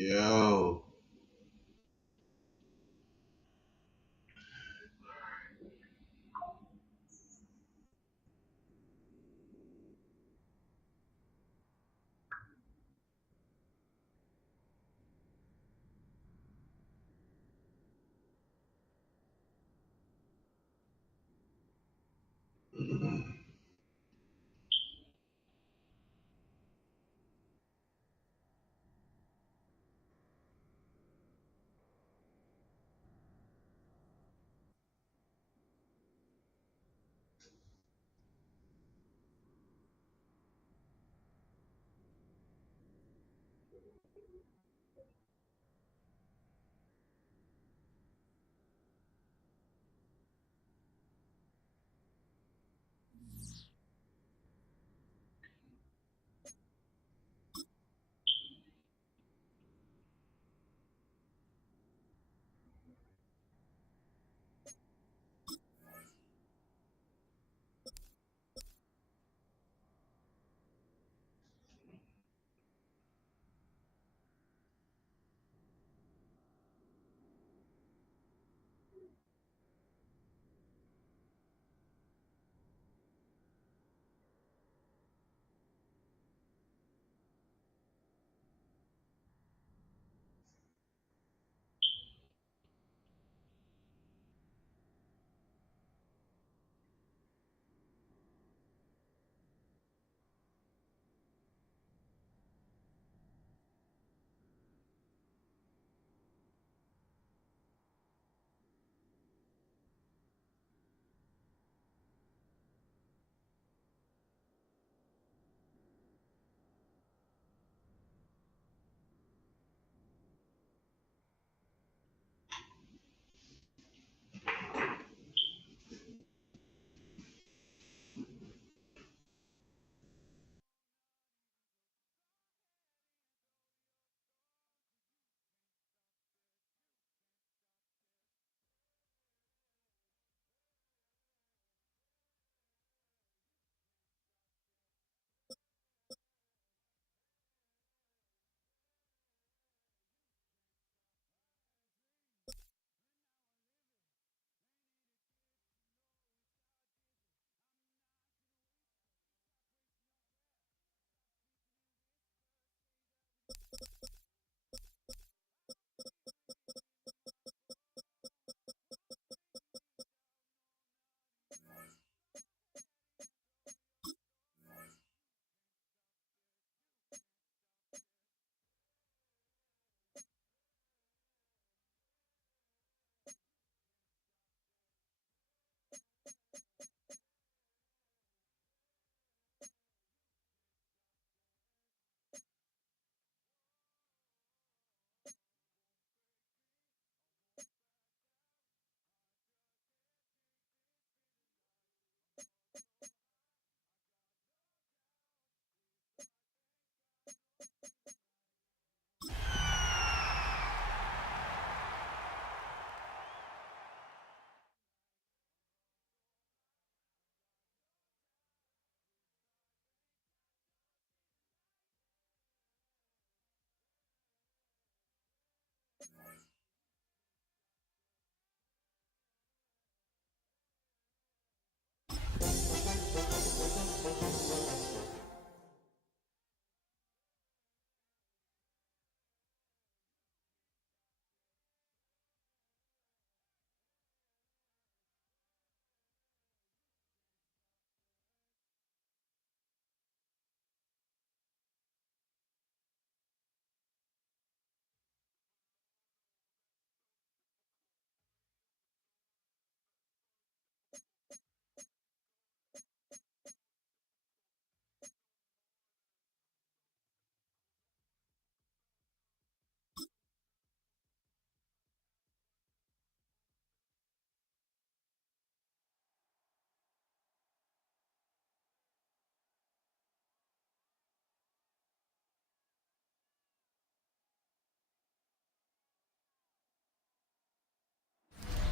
Yo.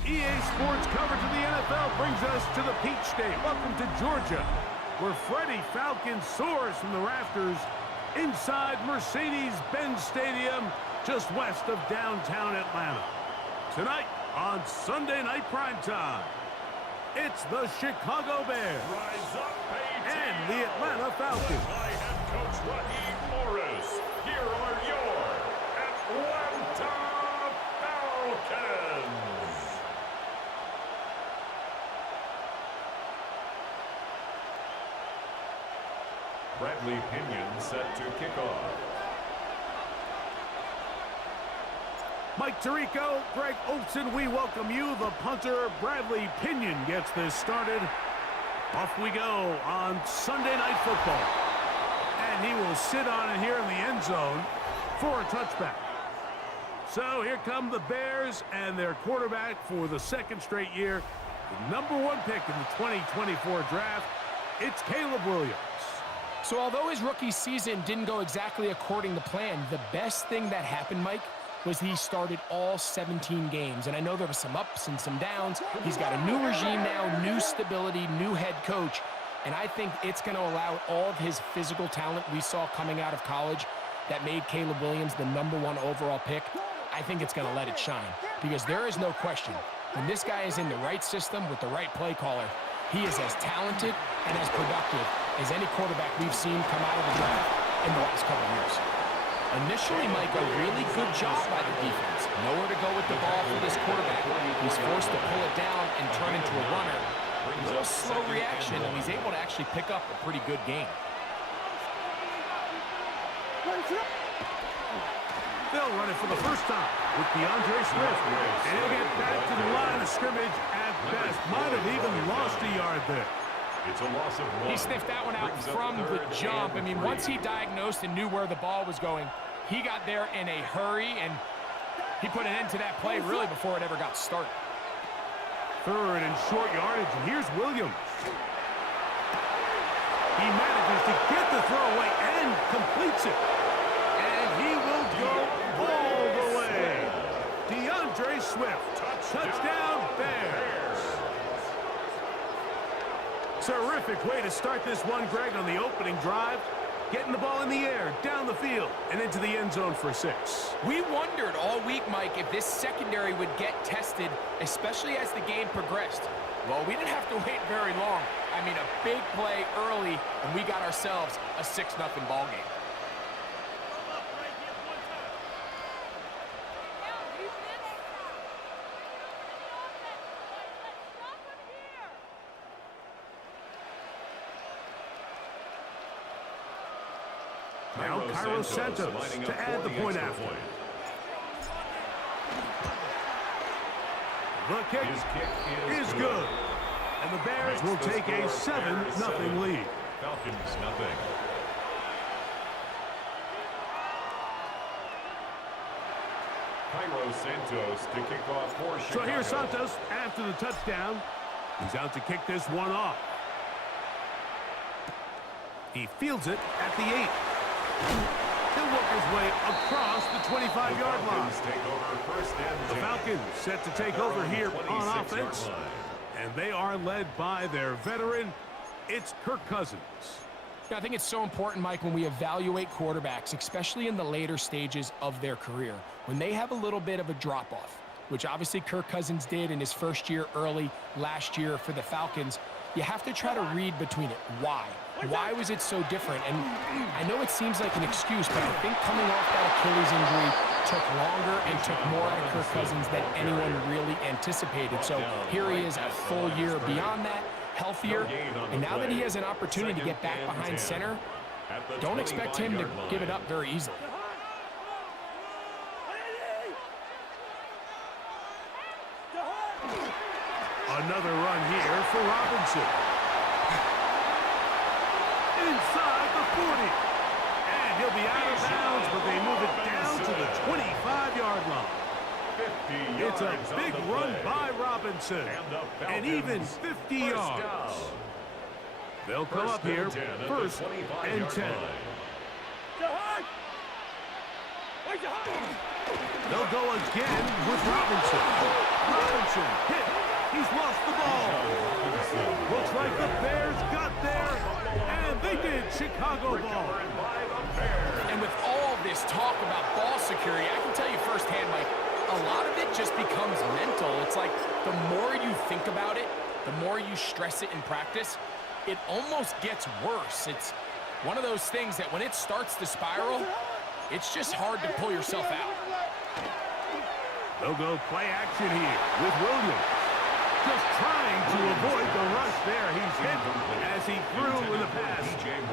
EA Sports coverage of the NFL brings us to the Peach State. Welcome to Georgia, where Freddie Falcon soars from the rafters inside Mercedes-Benz Stadium just west of downtown Atlanta. Tonight on Sunday Night Primetime, it's the Chicago Bears and the Atlanta Falcons. By head coach Raheem Morris, here are your Atlanta Falcons. Bradley Pinion set to kick off. Mike Tirico, Greg Olson, we welcome you. The punter, Bradley Pinion, gets this started. Off we go on Sunday Night Football. And he will sit on it here in the end zone for a touchback. So here come the Bears and their quarterback for the second straight year. The #1 pick in the 2024 draft, it's Caleb Williams. So although his rookie season didn't go exactly according to plan, the best thing that happened, Mike, was he started all 17 games. And I know there were some ups and some downs. He's got a new regime now, new stability, new head coach. And I think it's going to allow all of his physical talent we saw coming out of college that made Caleb Williams the #1 overall pick. I think it's going to let it shine. Because there is no question, when this guy is in the right system with the right play caller, he is as talented and as productive as any quarterback we've seen come out of the draft in the last couple of years. Initially, Mike, a really good job by the defense. Nowhere to go with the ball for this quarterback. He's forced to pull it down and turn into a runner. A little slow reaction, and he's able to actually pick up a pretty good game. They'll run it for the first time with DeAndre Swift. And he'll get back to the line of scrimmage at best. Might have even lost a yard there. It's a loss of 1. He sniffed that one out from the jump. I mean, once he diagnosed and knew where the ball was going, he got there in a hurry, and he put an end to that play really before it ever got started. Third and short yardage, and here's Williams. He manages to get the throw away and completes it. And he will go all the way. DeAndre Swift, touchdown Bears. Terrific way to start this one, Greg, on the opening drive. Getting the ball in the air, down the field, and into the end zone for 6. We wondered all week, Mike, if this secondary would get tested, especially as the game progressed. Well, we didn't have to wait very long. I mean, a big play early, and we got ourselves a 6-0 ball game. Now Cairo Santos to add the point after. The kick is good. And the Bears will take a 7-0 lead. Falcons nothing. Cairo Santos to kick off for Chicago. So here's Santos after the touchdown. He's out to kick this one off. He fields it at the 8. He'll work his way across the 25-yard line. The Falcons set to take over here on offense. And they are led by their veteran. It's Kirk Cousins. Yeah, I think it's so important, Mike, when we evaluate quarterbacks, especially in the later stages of their career, when they have a little bit of a drop-off, which obviously Kirk Cousins did in his first year early last year for the Falcons, you have to try to read between it. Why? Why was it so different? And I know it seems like an excuse, but I think coming off that Achilles injury took longer and took more out of Kirk Cousins than anyone really anticipated. So here he is a full year beyond that, healthier, and now that he has an opportunity to get back behind center, don't expect him to give it up very easily. Another run here for Robinson. Inside the 40. And he'll be out of bounds, but they move it down to the 25-yard line. It's a big run by Robinson. And even 50 yards. They'll come up here, first and 10. They'll go again with Robinson. Robinson hit. He's lost the ball. Looks like the Bears got there, and they did. Chicago ball. And with all this talk about ball security, I can tell you firsthand, Mike, a lot of it just becomes mental. It's like the more you think about it, the more you stress it in practice, it almost gets worse. It's one of those things that when it starts to spiral, it's just hard to pull yourself out. They'll go play action here with Williams. Just trying to avoid the rush there. He's hit as he threw in the pass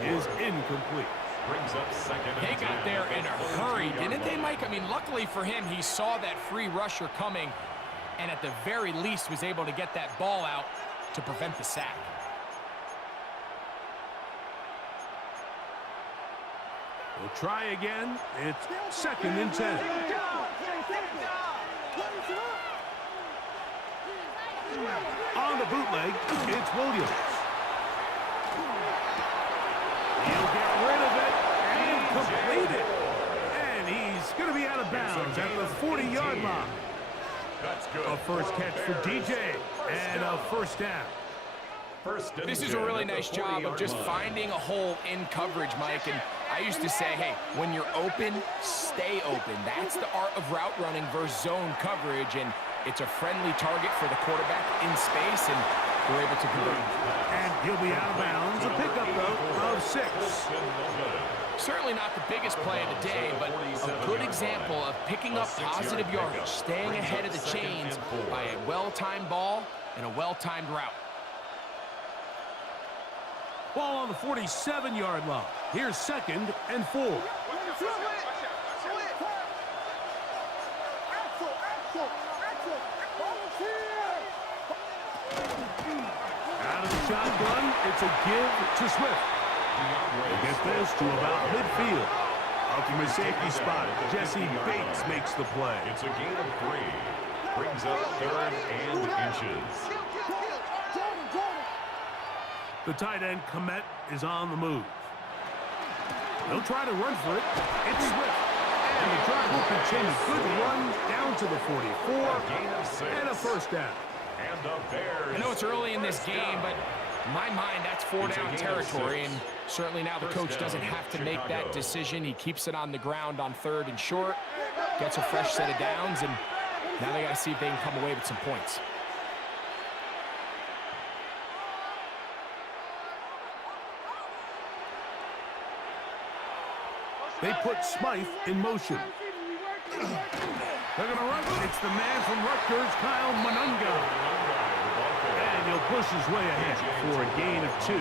is incomplete. Brings up second. They got there in a hurry, didn't they, Mike? I mean, luckily for him, he saw that free rusher coming and at the very least was able to get that ball out to prevent the sack. We'll try again. It's 2nd and 10. On the bootleg, it's Williams. He'll get rid of it and complete it. And he's going to be out of bounds at the 40-yard line. That's good. A first catch for DJ and a first down. This is a really nice job of just finding a hole in coverage, Mike. And I used to say, hey, when you're open, stay open. That's the art of route running versus zone coverage. And it's a friendly target for the quarterback in space, and we're able to convert. And he'll be out of bounds. A pickup, though, of 6. Certainly not the biggest play of the day, but a good example of picking up positive yardage, staying ahead of the chains by a well-timed ball and a well-timed route. Ball on the 47-yard line. Here's 2nd and 4. Out of the shotgun, it's a give to Swift. He'll get this to about midfield. Up from his safety spot, Jesse Bates makes the play. It's a gain of 3. Brings up 3rd and inches. The tight end, Komet, is on the move. They'll try to run for it. It's Swift. And the drive will continue. Good run down to the 44. And a first down. And the Bears. I know it's early in this game, but in my mind, that's 4-down territory. And certainly now the coach doesn't have to make that decision. He keeps it on the ground on 3rd and short. Gets a fresh set of downs. And now they got to see if they can come away with some points. They put Smythe in motion. They're going to run. It's the man from Rutgers, Kyle Monunga. And he'll push his way ahead for a gain of 2.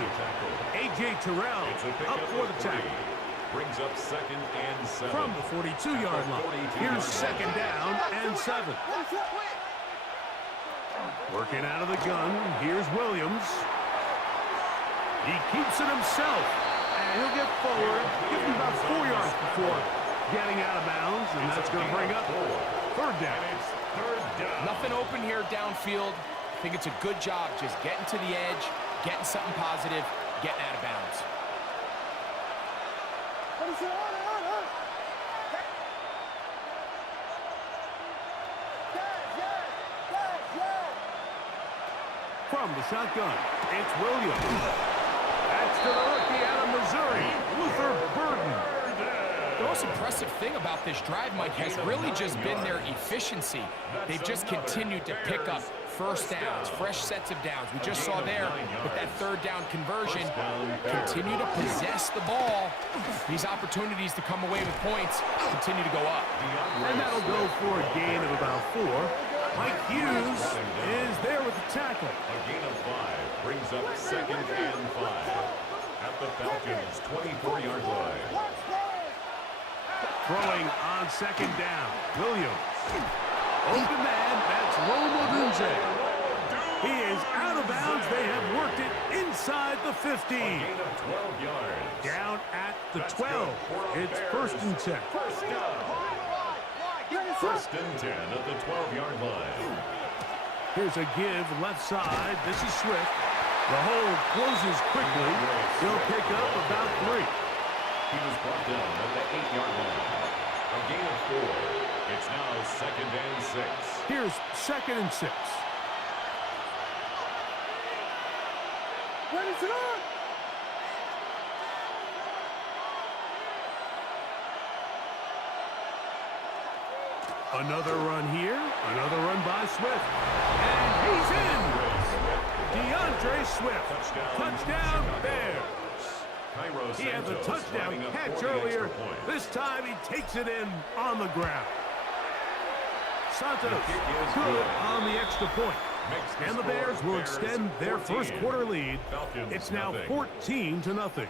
A.J. Terrell up for the tackle. Brings up 2nd and 7. From the 42-yard line. Here's 2nd down and 7. Working out of the gun. Here's Williams. He keeps it himself. And he'll get forward, give him about 4 yards before getting out of bounds, and that's going to bring up 3rd down. Nothing open here downfield. I think it's a good job just getting to the edge, getting something positive, getting out of bounds. From the shotgun, it's Williams. That's to the rookie out of Missouri, Luther Burden. The most impressive thing about this drive, Mike, has really just been their efficiency. They've just continued to pick up first downs, fresh sets of downs. We just saw there with that 3rd down conversion, continue to possess the ball. These opportunities to come away with points continue to go up. And that'll go for a gain of about 4. Mike Hughes is there with the tackle. A gain of 5 brings up 2nd and 5 at the Falcons' 24-yard line. Throwing on 2nd down, Williams. Open man, that's Rome Odunze. He is out of bounds. They have worked it inside the 15. A gain of 12 yards. Down at the 12. It's 1st and 10. 1st and 10 at the 12-yard line. Here's a give left side. This is Swift. The hole closes quickly. He'll pick up about 3. He was brought down at the 8-yard line. A gain of 4. It's now 2nd and 6. Here's 2nd and 6. Ready to go! Another run here. Another run by Swift. And he's in. DeAndre Swift. Touchdown, Bears. He had the touchdown catch earlier. This time he takes it in on the ground. Santos good on the extra point. And the Bears will extend their first quarter lead. It's now 14-0.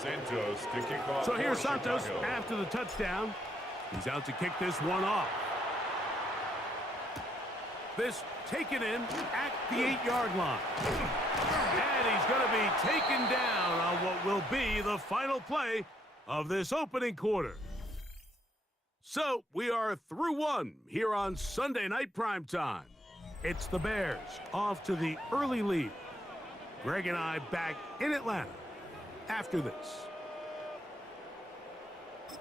Santos to kick off. So here's Santos after the touchdown. He's out to kick this one off. This taken in at the 8-yard line. And he's going to be taken down on what will be the final play of this opening quarter. So we are through one here on Sunday Night Primetime. It's the Bears off to the early lead. Greg and I back in Atlanta after this.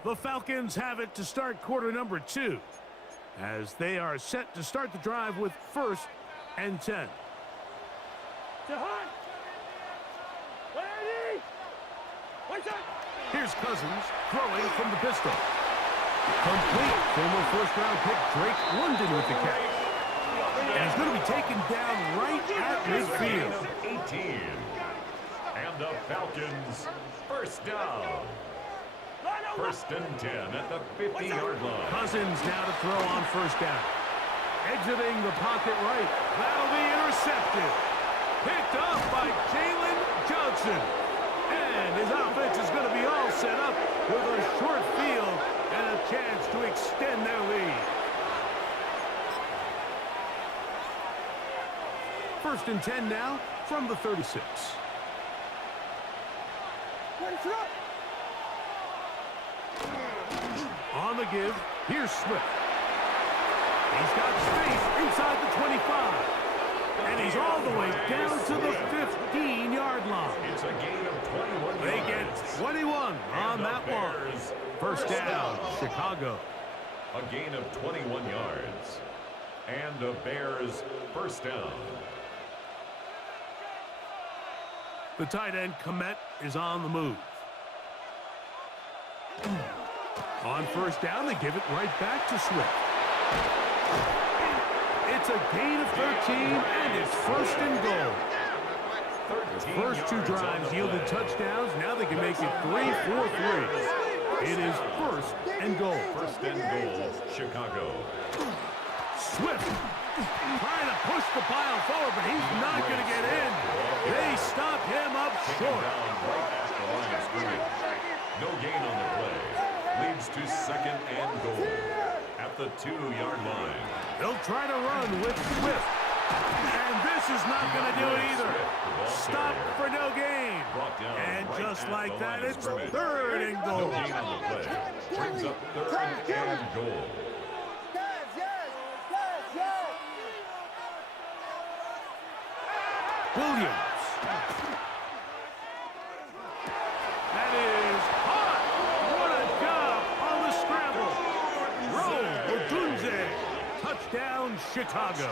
The Falcons have it to start quarter number 2 as they are set to start the drive with 1st and 10. Here's Cousins throwing from the pistol. Complete. Former first-round pick Drake London with the catch. And he's going to be taken down right at midfield. 18. And the Falcons first down. 1st and 10 at the 50-yard line. Cousins now to throw on 1st down. Exiting the pocket right. That'll be intercepted. Picked up by Jalen Johnson. And his offense is going to be all set up with a short field and a chance to extend their lead. 1st and 10 now from the 36. On the give, here's Swift. He's got space inside the 25. And he's all the way down to the 15-yard line. It's a gain of 21 yards. They get 21 on that one. 1st down, Chicago. A gain of 21 yards. And the Bears first down. The tight end, Komet, is on the move. On 1st down, they give it right back to Swift. It's a gain of 13, and it's 1st and goal. The first 2 drives yielded touchdowns. Now they can make it 3-4-3. It is 1st and goal. 1st and goal, Chicago. Swift trying to push the pile forward, but he's not going to get in. They stop him up short. Right at the line of scrimmage. No gain on the play. Leads to 2nd and goal at the 2-yard line. They'll try to run with Swift. And this is not going to do it either. Stop for no gain. And just like that, it's 3rd and goal. No gain on the play. Brings up 3rd and goal. Williams. That is hot. What a job on the scramble. Roll Odunze. Touchdown, Chicago.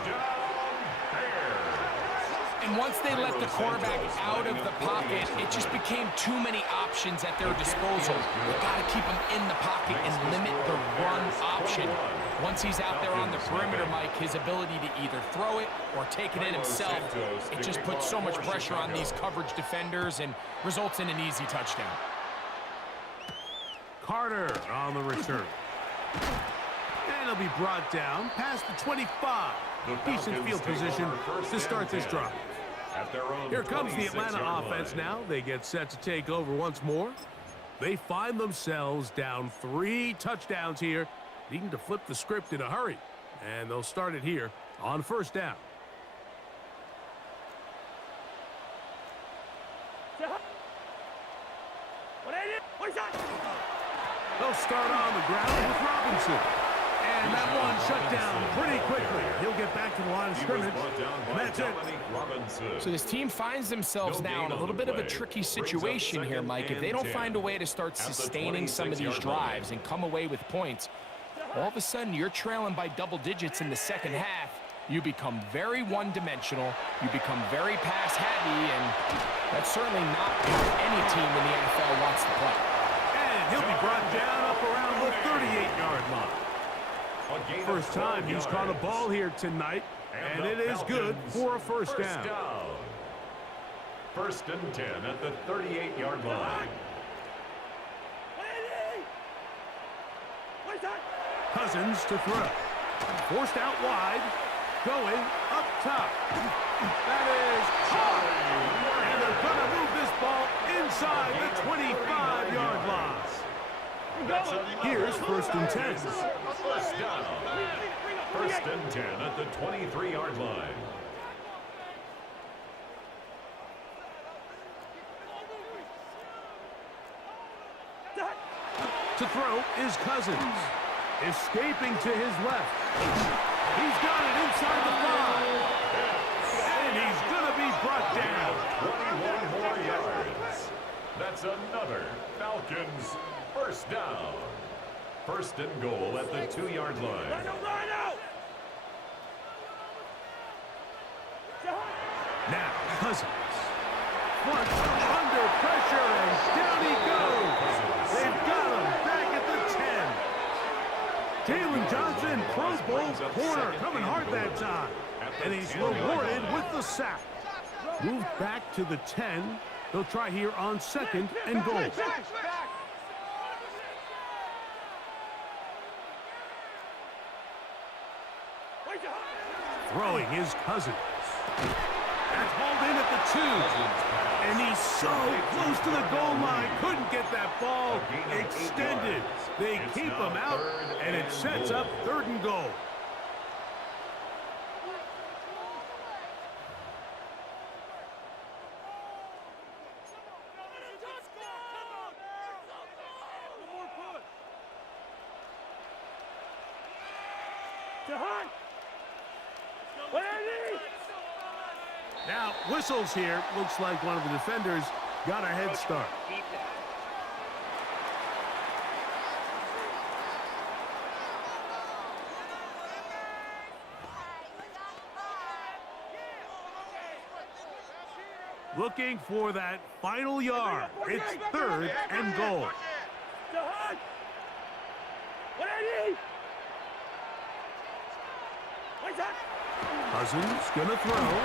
And once they let the quarterback out of the pocket, it just became too many options at their disposal. You've got to keep him in the pocket and limit the run option. Once he's out there on the perimeter, Mike, his ability to either throw it or take it in himself, it just puts so much pressure on these coverage defenders and results in an easy touchdown. Carter on the return. And he'll be brought down past the 25. Decent field position to start this drive. Here comes the Atlanta offense now. They get set to take over once more. They find themselves down 3 touchdowns here, needing to flip the script in a hurry. And they'll start it here on 1st down. They'll start on the ground with Robinson. And that one shut down pretty quickly. He'll get back to the line of scrimmage. And that's it. So this team finds themselves now in a little bit of a tricky situation here, Mike. If they don't find a way to start sustaining some of these drives and come away with points, all of a sudden you're trailing by double digits in the 2nd half, you become very one-dimensional, you become very pass-heavy, and that's certainly not how any team in the NFL wants to play. And he'll be brought down up around the 38-yard line. First time he's caught a ball here tonight, and it is good for a first down. First and 10 at the 38-yard line. Cousins to throw. Forced out wide. Going up top. That is caught. And they're going to move this ball inside the 25-yard line. Here's first and 10. First down. First and 10 at the 23-yard line. To throw is Cousins. Escaping to his left. He's got it inside the 5. And he's going to be brought down. 21 more yards. That's another Falcons first down. First and goal at the 2-yard line. Now Cousins. Front under pressure, and down he goes. They've got him back at the 10. Jalen Johnson, Pro Bowl corner, coming hard that time. And he's rewarded with the sack. Moved back to the 10. They'll try here on second and goal. Throwing his Cousins. That's hauled in at the 2. And he's so close to the goal line. Couldn't get that ball extended. They keep him out, and it sets up third and goal. Now, whistles here. Looks like one of the defenders got a head start. Looking for that final yard. It's third and goal. Cousins gonna throw.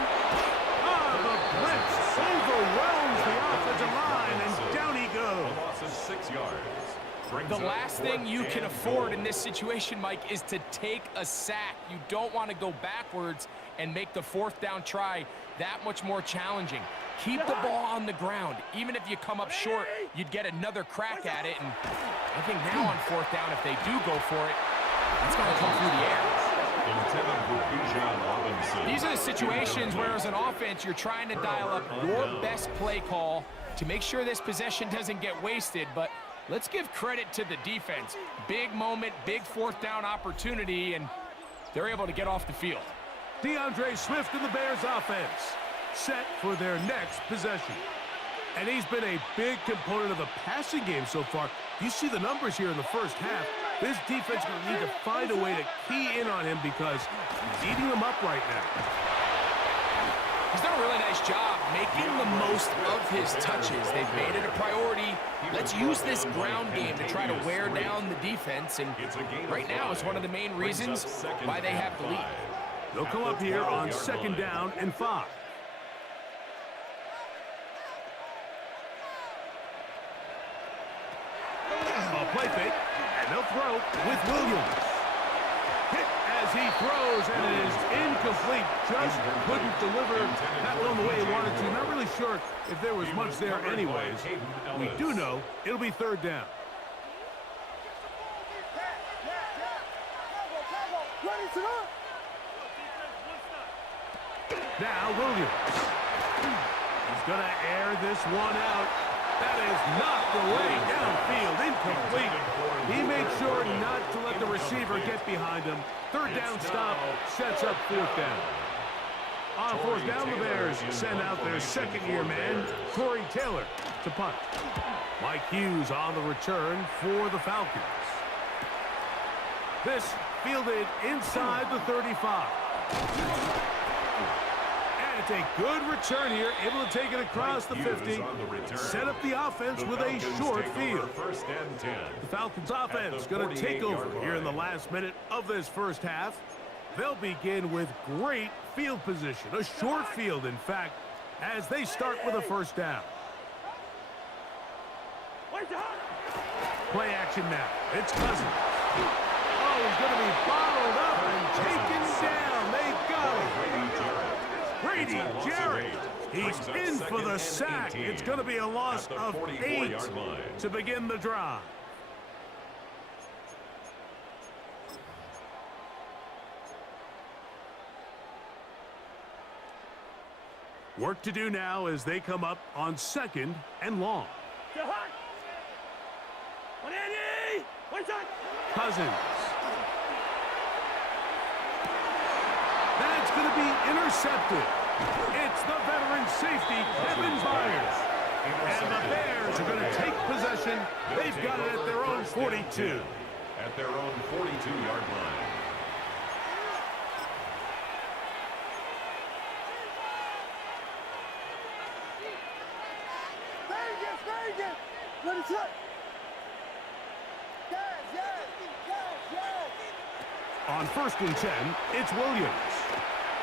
The blitz overwhelms the offensive line, and down he goes. A loss of 6 yards. The last thing you can afford in this situation, Mike, is to take a sack. You don't want to go backwards and make the fourth down try that much more challenging. Keep the ball on the ground. Even if you come up short, you'd get another crack at it. And I think now on fourth down, if they do go for it, it's going to come through the air. These are the situations where, as an offense, you're trying to dial up your best play call to make sure this possession doesn't get wasted. But let's give credit to the defense. Big moment, big fourth down opportunity, and they're able to get off the field. DeAndre Swift and the Bears offense set for their next possession. And he's been a big component of the passing game so far. You see the numbers here in the first half. This defense is going to need to find a way to key in on him because he's eating them up right now. He's done a really nice job making the most of his touches. They've made it a priority. Let's use this ground game to try to wear down the defense. And right now it's one of the main reasons why they have the lead. They'll come up here on second down and 5. A play fake, and they'll throw with Williams. Hit as he throws, and it is incomplete. Just couldn't deliver that one the way he wanted to. Not really sure if there was much there anyways. We do know it'll be third down. Now Williams. He's going to air this one out. That is knocked away downfield, incomplete. He made sure not to let the receiver get behind him. Third down stop sets up fourth down. On fourth down, the Bears send out their second-year man, Corey Taylor, to punt. Mike Hughes on the return for the Falcons. This fielded inside the 35. And it's a good return here, able to take it across the 50, set up the offense with a short field. First and 10. The Falcons offense going to take over here in the last minute of this first half. They'll begin with great field position, a short field, in fact, as they start with a first down. Play action now. It's Cousins. Oh, he's going to be bottled up and taken down. They got him. Grady Jarrett. He's in for the sack. It's going to be a loss of 8 to begin the drive. Work to do now as they come up on 2nd and long. Cousins. That's going to be intercepted. It's the veteran safety, Kevin Byers. And the Bears are going to take possession. They've got it at their own 42. At their own 42-yard line. Let it slip. On 1st and 10, it's Williams.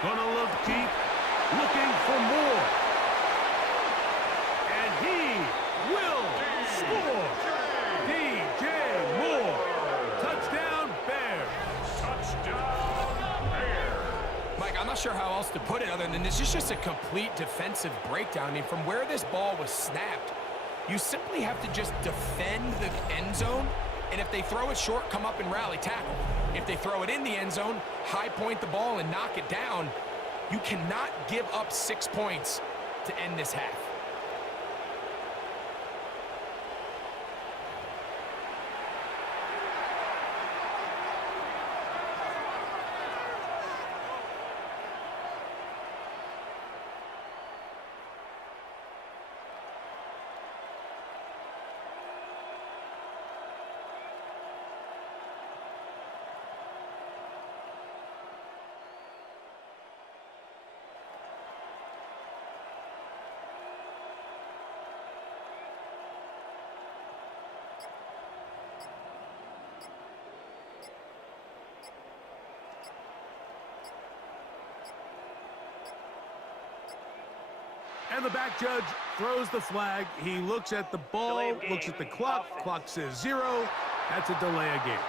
Gonna look deep, looking for more. And he will score. DJ Moore. Touchdown, Bears. Touchdown, Bears. Mike, I'm not sure how else to put it other than this is just a complete defensive breakdown. I mean, from where this ball was snapped, you simply have to just defend the end zone, and if they throw it short, come up and rally tackle. If they throw it in the end zone, high point the ball and knock it down. You cannot give up 6 points to end this half. And the back judge throws the flag. He looks at the ball, looks at the clock. Clock says 0. That's a delay of game.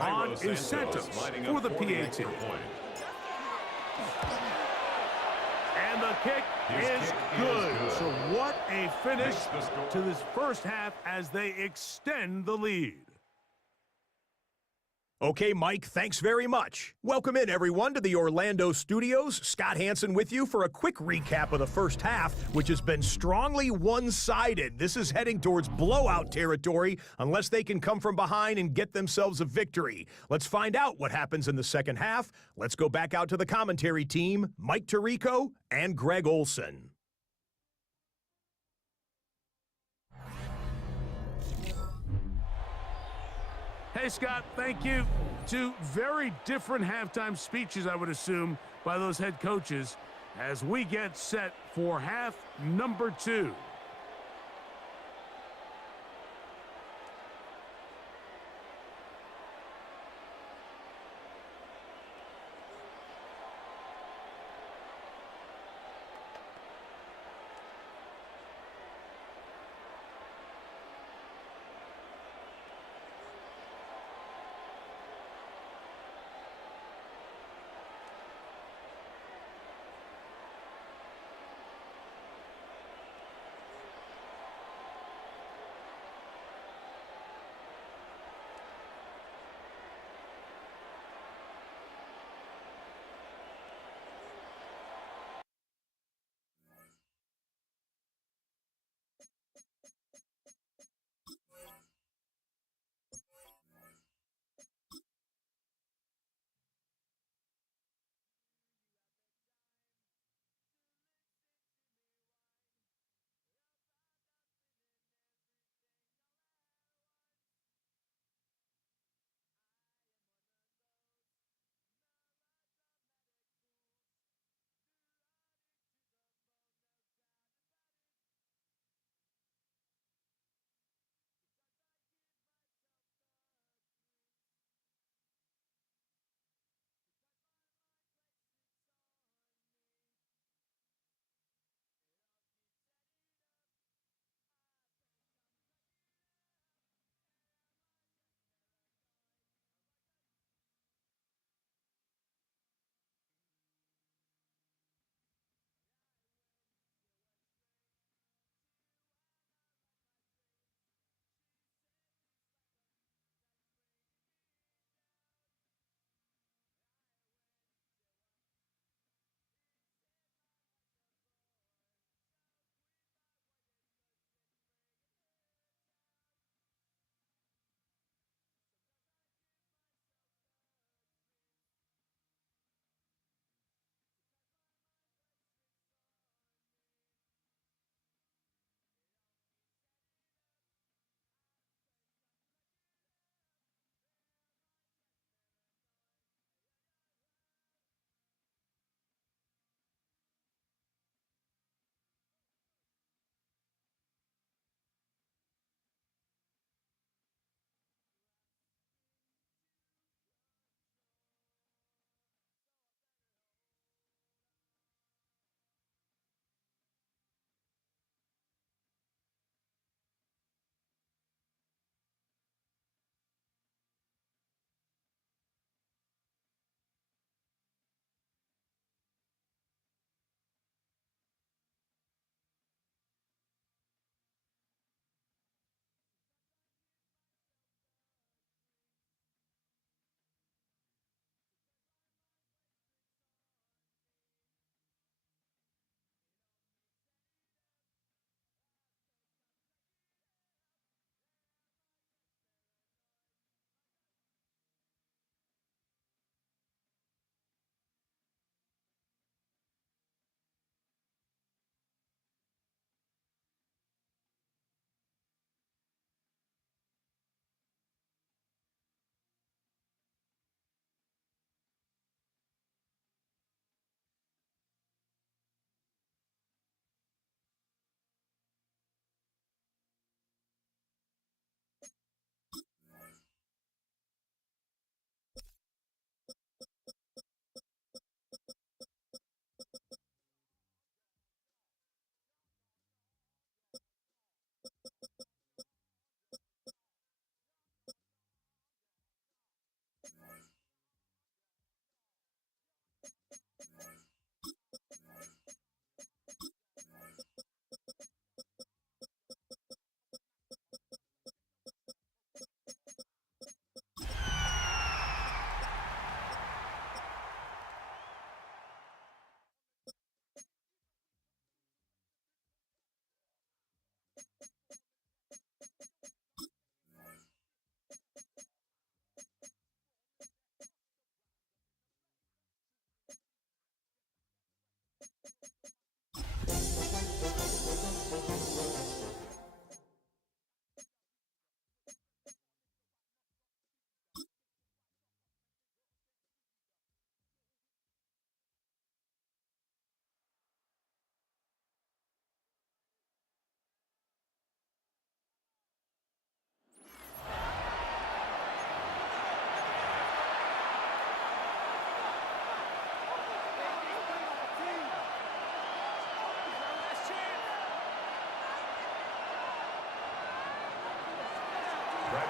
On incentives for the PAT. And the kick is good. So what a finish to this first half as they extend the lead. Okay, Mike, thanks very much. Welcome in, everyone, to the Orlando studios. Scott Hansen with you for a quick recap of the first half, which has been strongly one-sided. This is heading towards blowout territory unless they can come from behind and get themselves a victory. Let's find out what happens in the second half. Let's go back out to the commentary team, Mike Tirico and Greg Olson. Hey, Scott, thank you. Two very different halftime speeches, I would assume, by those head coaches as we get set for half number 2.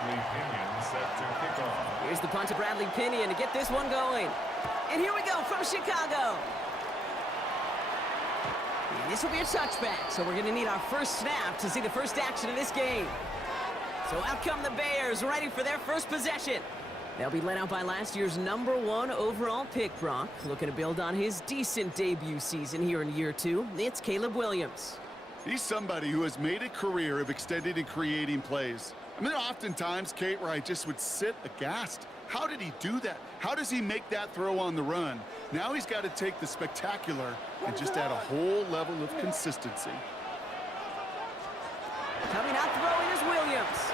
Bradley Pinion set to kick off. Here's the punt to Bradley Pinion to get this one going. And here we go from Chicago. And this will be a touchback, so we're going to need our first snap to see the first action of this game. So out come the Bears, ready for their first possession. They'll be led out by last year's #1 overall pick, Brock. Looking to build on his decent debut season here in year 2. It's Caleb Williams. He's somebody who has made a career of extending and creating plays. I mean, there are often times, Kate, where I just would sit aghast. How did he do that? How does he make that throw on the run? Now he's got to take the spectacular and just add a whole level of consistency. Coming out throwing is Williams.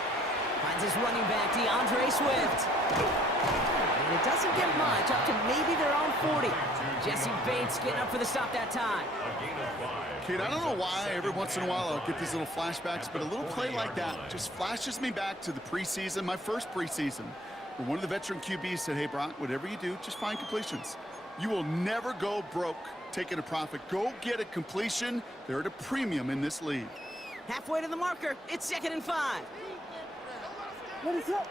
Finds his running back, DeAndre Swift. And it doesn't get much, up to maybe their own 40. Jesse Bates getting up for the stop that time. Kate, I don't know why every once in a while I'll get these little flashbacks, but a little play like that just flashes me back to the preseason, my first preseason, where one of the veteran QBs said, hey, Brock, whatever you do, just find completions. You will never go broke taking a profit. Go get a completion. They're at a premium in this league. Halfway to the marker, it's 2nd and 5. What is up?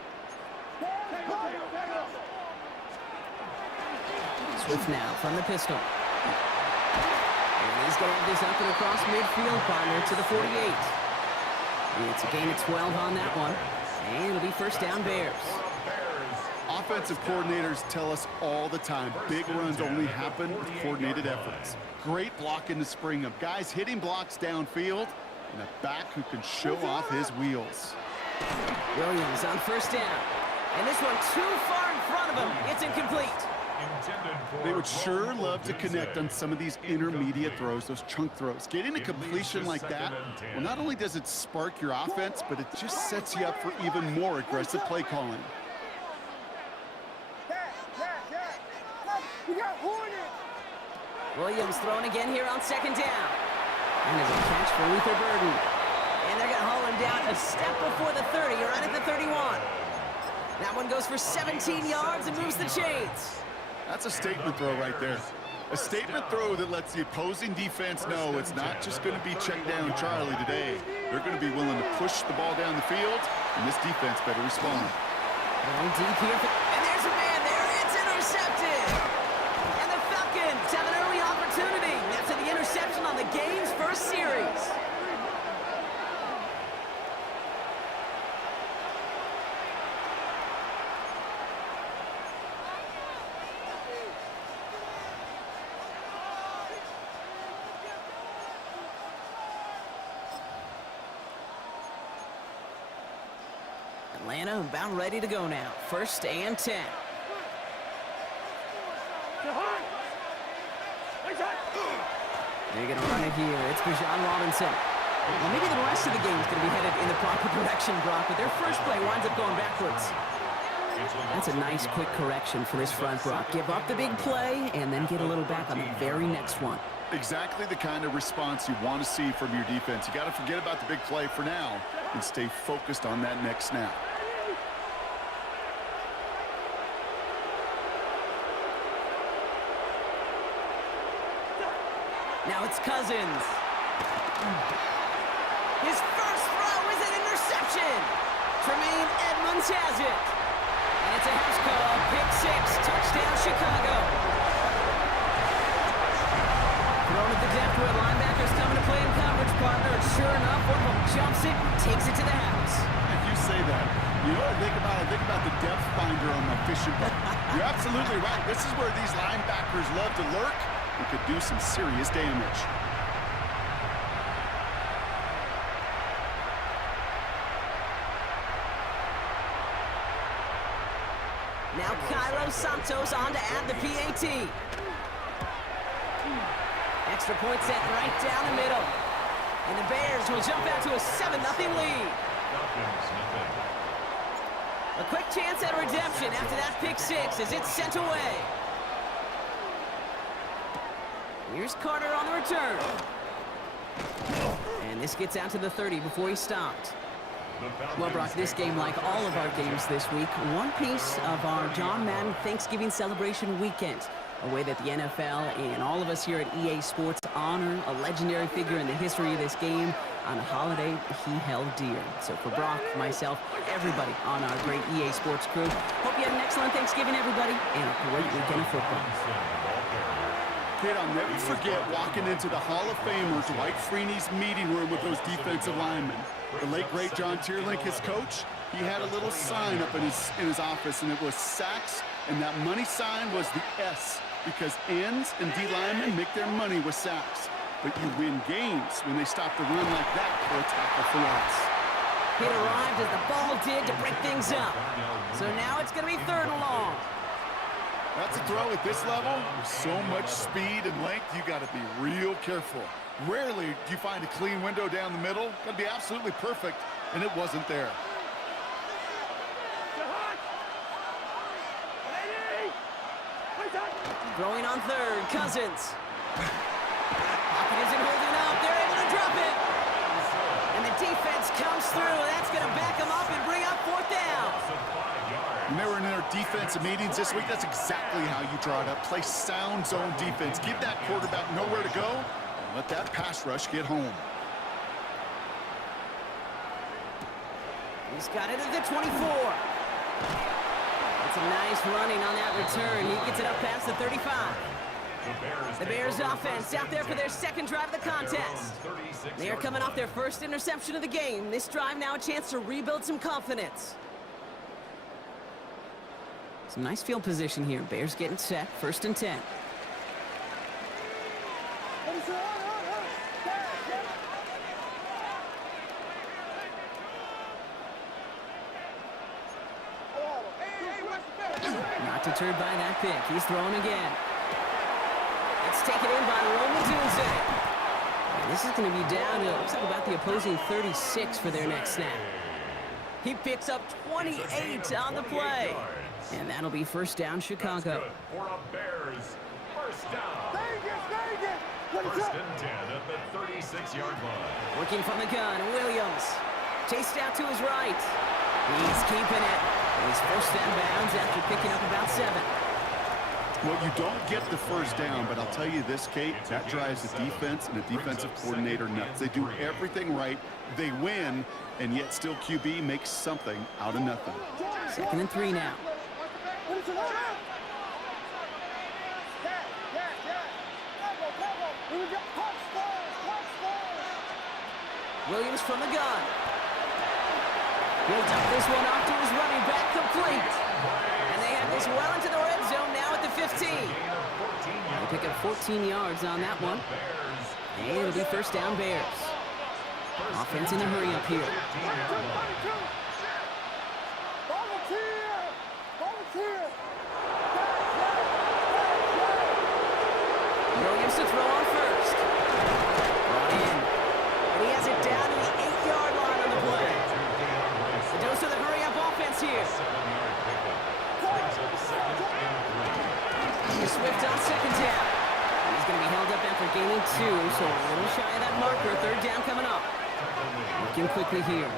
Swift now from the pistol. And he's going to have this up and across midfield, partner, to the 48. It's a gain of 12 on that one. And it'll be first down Bears. Offensive coordinators tell us all the time, big runs only happen with coordinated efforts. Great block in the spring of guys hitting blocks downfield and a back who can show off his wheels. Williams on first down. And this one too far in front of him. It's incomplete. They would sure love to connect on some of these intermediate throws, those chunk throws. Getting a completion like that, well, not only does it spark your offense, but it just sets you up for even more aggressive play calling. Williams throwing again here on 2nd down. And there's a catch for Luther Burden. And they're going to haul him down a step before the 30, right at the 31. That one goes for 17 yards and moves the chains. That's a statement throw right there. A statement throw that lets the opposing defense know it's not just going to be check down Charlie today. They're going to be willing to push the ball down the field, and this defense better respond. Going deep here. And there's a man there. It's intercepted. And the Falcons have an early opportunity after the interception on the game's first series. Atlanta about ready to go now. 1st and 10. They're going to run it here. It's Bijan Robinson. Well, maybe the rest of the game is going to be headed in the proper direction, Brock, but their first play winds up going backwards. That's a nice quick correction for this front, Brock. Give up the big play and then get a little back on the very next one. Exactly the kind of response you want to see from your defense. You got to forget about the big play for now and stay focused on that next snap. Now it's Cousins. His first throw is an interception. Tremaine Edmonds has it. And it's a house call. Pick 6. Touchdown, Chicago. Thrown at the depth where linebackers coming to play in coverage, partner. And sure enough, one of them jumps it and takes it to the house. If you say that, you know what I think about? I think about the depth finder on my fishing boat. You're absolutely right. This is where these linebackers love to lurk. It could do some serious damage. Now Cairo Santos on to add the PAT. Extra point set right down the middle. And the Bears will jump out to a 7-0 lead. A quick chance at redemption after that pick 6 as it's sent away. Here's Carter on the return. And this gets out to the 30 before he stopped. Well, Brock, this game, like all of our games this week, one piece of our John Madden Thanksgiving celebration weekend. A way that the NFL and all of us here at EA Sports honor a legendary figure in the history of this game on a holiday he held dear. So for Brock, myself, everybody on our great EA Sports crew, hope you had an excellent Thanksgiving, everybody, and a great weekend of football. Kid, I'll never forget walking into the Hall of Famer Dwight Freeney's meeting room with those defensive linemen. The late, great John Tierlink, his coach, he had a little sign up in his office, and it was sacks, and that money sign was the S, because ends and D linemen make their money with sacks. But you win games when they stop the run like that for a tackle for loss. It arrived as the ball did to break things up. So now it's going to be 3rd and long. That's a throw at this level. With so much speed and length, you got to be real careful. Rarely do you find a clean window down the middle. Got to be absolutely perfect, and it wasn't there. Throwing on 3rd, Cousins. Pocket isn't holding up. They're able to drop it. And the defense comes through. That's going to back them up and bring up 4th down. When they were in their defensive meetings this week, that's exactly how you draw it up. Play sound zone defense. Give that quarterback nowhere to go, and let that pass rush get home. He's got it at the 24. That's a nice running on that return. He gets it up past the 35. The Bears offense out there for their 2nd drive of the contest. They are coming off their 1st interception of the game. This drive now a chance to rebuild some confidence. Some nice field position here. Bears getting set. 1st and 10. Not deterred by that pick. He's throwing again. It's taken in by Roman Dunze. This is going to be down to, looks like about the opposing 36 for their next snap. He picks up 28 on the play. And that'll be 1st down, Chicago. For a Bears. 1st down. 1st and 10 at the 36-yard line. Working from the gun, Williams. Chased out to his right. He's keeping it. He's forced out of bounds after picking up about 7. Well, you don't get the 1st down, but I'll tell you this, Kate, that drives the defense and the defensive coordinator nuts. They do everything right. They win, and yet still QB makes something out of nothing. 2nd and 3 now. Williams from the gun. He'll dump this one off to his running back, complete. And they have this well into the red zone now at the 15. They pick up 14 yards on that one. And it'll be 1st down, Bears. Offense in the hurry up here. Williams to throw on 1st. Brought in. And he has it down to the 8-yard line on the play. A dose of the hurry-up offense here. Swift on 2nd down. He's going to be held up after gaining 2, so a little shy of that marker. 3rd down coming up. Looking quickly here.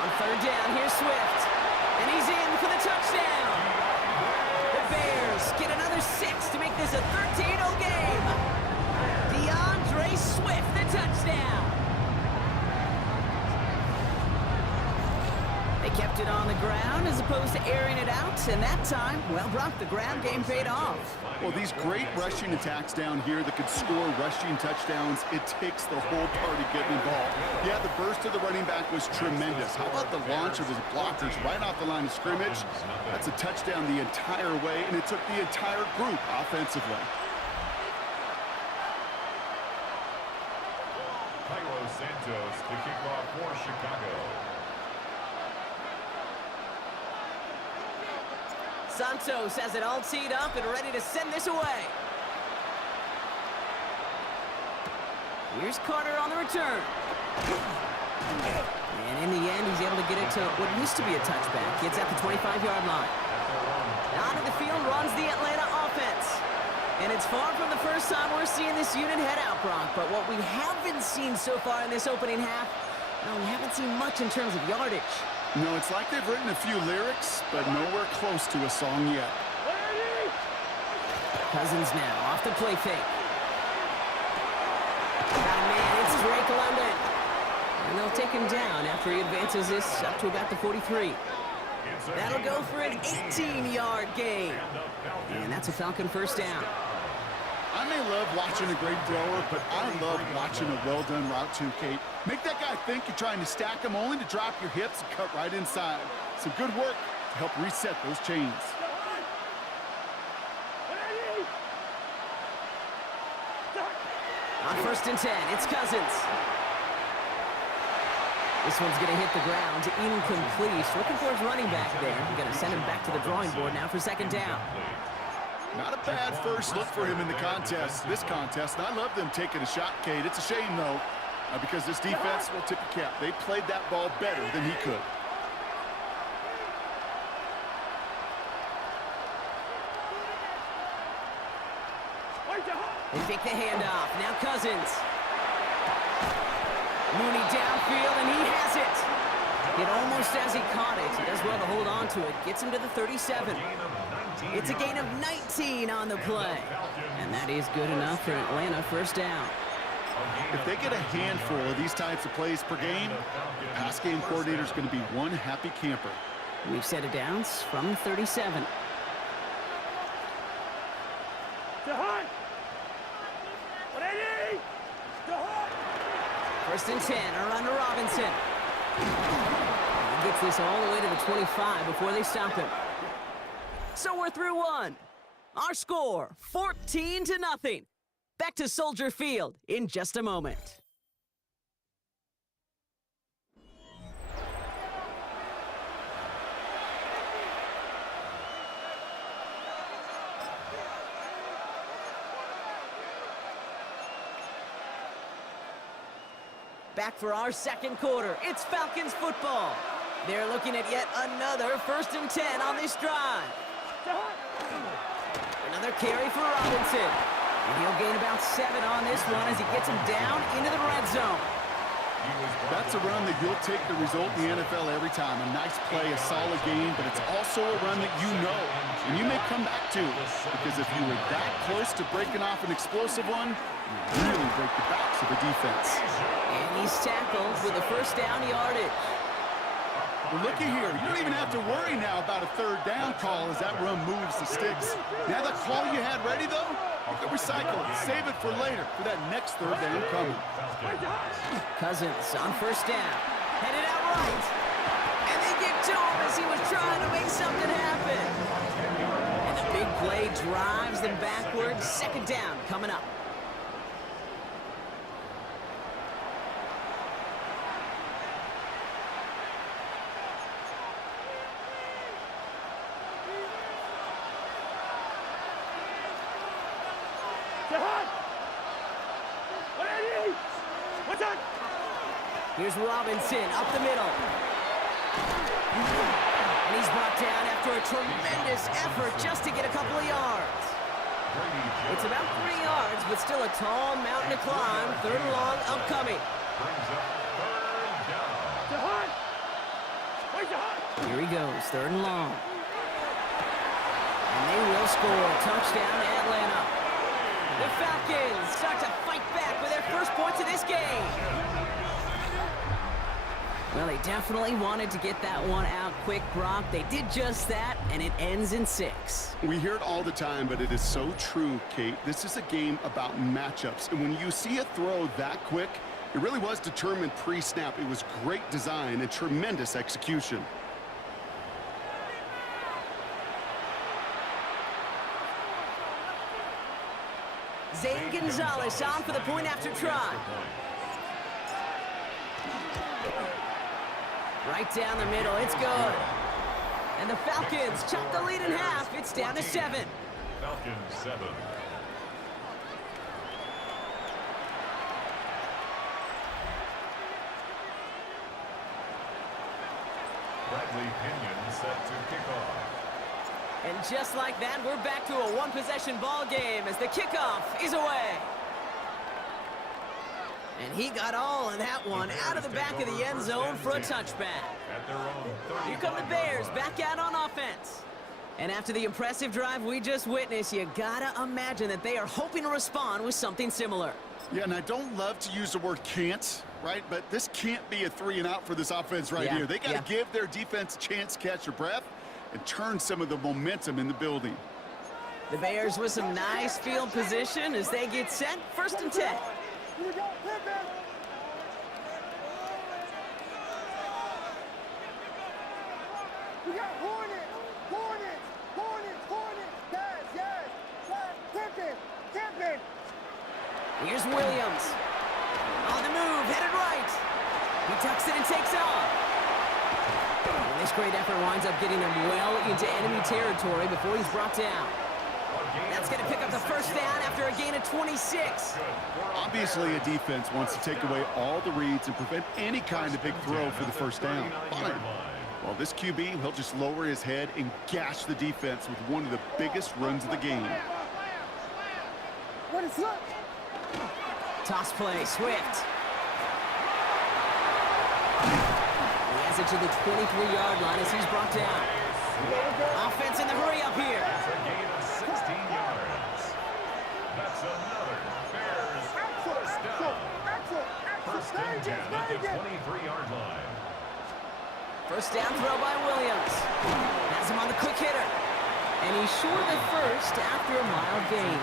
On 3rd down, here's Swift. And he's in for the touchdown. The Bears get another 6 to make this a 13-0 game. DeAndre Swift, the touchdown. They kept it on the ground as opposed to airing it out, and that time, well, Brock, the ground game paid off. Well, these great rushing attacks down here that could score rushing touchdowns, it takes the whole party getting involved. Yeah, the burst of the running back was tremendous. How about the launch of his blockers right off the line of scrimmage? That's a touchdown the entire way, and it took the entire group offensively. Cairo Santos to kick off for Chicago. Santos has it all teed up and ready to send this away. Here's Carter on the return. And in the end, he's able to get it to what used to be a touchback. Gets at the 25-yard line. Out of the field runs the Atlanta offense. And it's far from the first time we're seeing this unit head out, Brock. But what we haven't seen so far in this opening half, no, we haven't seen much in terms of yardage. No, it's like they've written a few lyrics, but nowhere close to a song yet. Cousins now off the play fake. Got a man, it's Drake London. And they'll take him down after he advances this up to about the 43. That'll go for an 18-yard gain. And that's a Falcon first down. I may love watching a great thrower, but I love watching a well-done route too, Kate. Make that guy think you're trying to stack him only to drop your hips and cut right inside. Some good work to help reset those chains. On 1st and 10, it's Cousins. This one's going to hit the ground, incomplete. Looking for his running back there. We're going to send him back to the drawing board now for 2nd down. Not a bad first look for him in the contest, this contest. And I love them taking a shot, Kate. It's a shame, though, because this defense will tip your cap. They played that ball better than he could. They take the handoff. Now Cousins. Mooney downfield, and he has it. Hit almost as he caught it. He does well to hold on to it. Gets him to the 37. It's a gain of 19 on the play. And that is good enough for Atlanta first down. If they get a handful of these types of plays per game, the pass game coordinator is going to be one happy camper. We've set it downs from 37. First and 10, around to Robinson. He gets this all the way to the 25 before they stop him. So we're through one. Our score, 14-0. Back to Soldier Field in just a moment. Back for our 2nd quarter. It's Falcons football. They're looking at yet another 1st and 10 on this drive. Another carry for Robinson. And he'll gain about 7 on this one as he gets him down into the red zone. That's a run that you'll take the result in the NFL every time. A nice play, a solid game, but it's also a run that you know and you may come back to, because if you were that close to breaking off an explosive one, you really break the backs of the defense. And he's tackled with a first down yardage. Well, looky here. You don't even have to worry now about a 3rd down call as that run moves the sticks. Now that call you had ready, though, you can recycle it. Save it for later for that next 3rd down coming. Cousins on first down. Headed out right. And they get to him as he was trying to make something happen. And the big play drives them backwards. 2nd down coming up. Here's Robinson up the middle. And he's brought down after a tremendous effort just to get a couple of yards. It's about 3 yards, but still a tall mountain to climb. 3rd and long upcoming. Here he goes, 3rd and long. And they will score. Touchdown Atlanta. The Falcons start to fight back with their first points of this game. Well, they definitely wanted to get that one out quick, Brock. They did just that, and it ends in 6. We hear it all the time, but it is so true, Kate. This is a game about matchups. And when you see a throw that quick, it really was determined pre-snap. It was great design and tremendous execution. Zane Gonzalez on for the point after try. Right down the middle, it's good. And the Falcons chop the lead in half. It's down to 7. Falcons 7. Bradley Pinion set to kick off. And just like that, we're back to a one-possession ball game as the kickoff is away. And he got all of that one out of the back of the end zone for a touchback. Here come the Bears back out on offense. And after the impressive drive we just witnessed, you gotta imagine that they are hoping to respond with something similar. Yeah, and I don't love to use the word can't, right? But this can't be a 3-and-out for this offense right here. They got to give their defense a chance to catch their breath and turn some of the momentum in the building. The Bears with some nice field position as they get set. 1st and 10. We got Hornets, yes, Tippin. Here's Williams. On the move, headed right. He tucks it and takes off. And this great effort winds up getting him well into enemy territory before he's brought down. That's going to pick up the 1st down after a gain of 26. Obviously, a defense wants to take away all the reads and prevent any kind of big throw for the 1st down. Fine. Well, this QB, he'll just lower his head and gash the defense with one of the biggest runs of the game. What is up? Toss play, Swift. He has it to the 23-yard line as he's brought down. Offense in the hurry up here. For a gain of 16 yards. That's another Bears first down. First and 10 at the 23-yard line. 1st down throw by Williams. Has him on the quick hitter. And he's short of the 1st after a mild gain.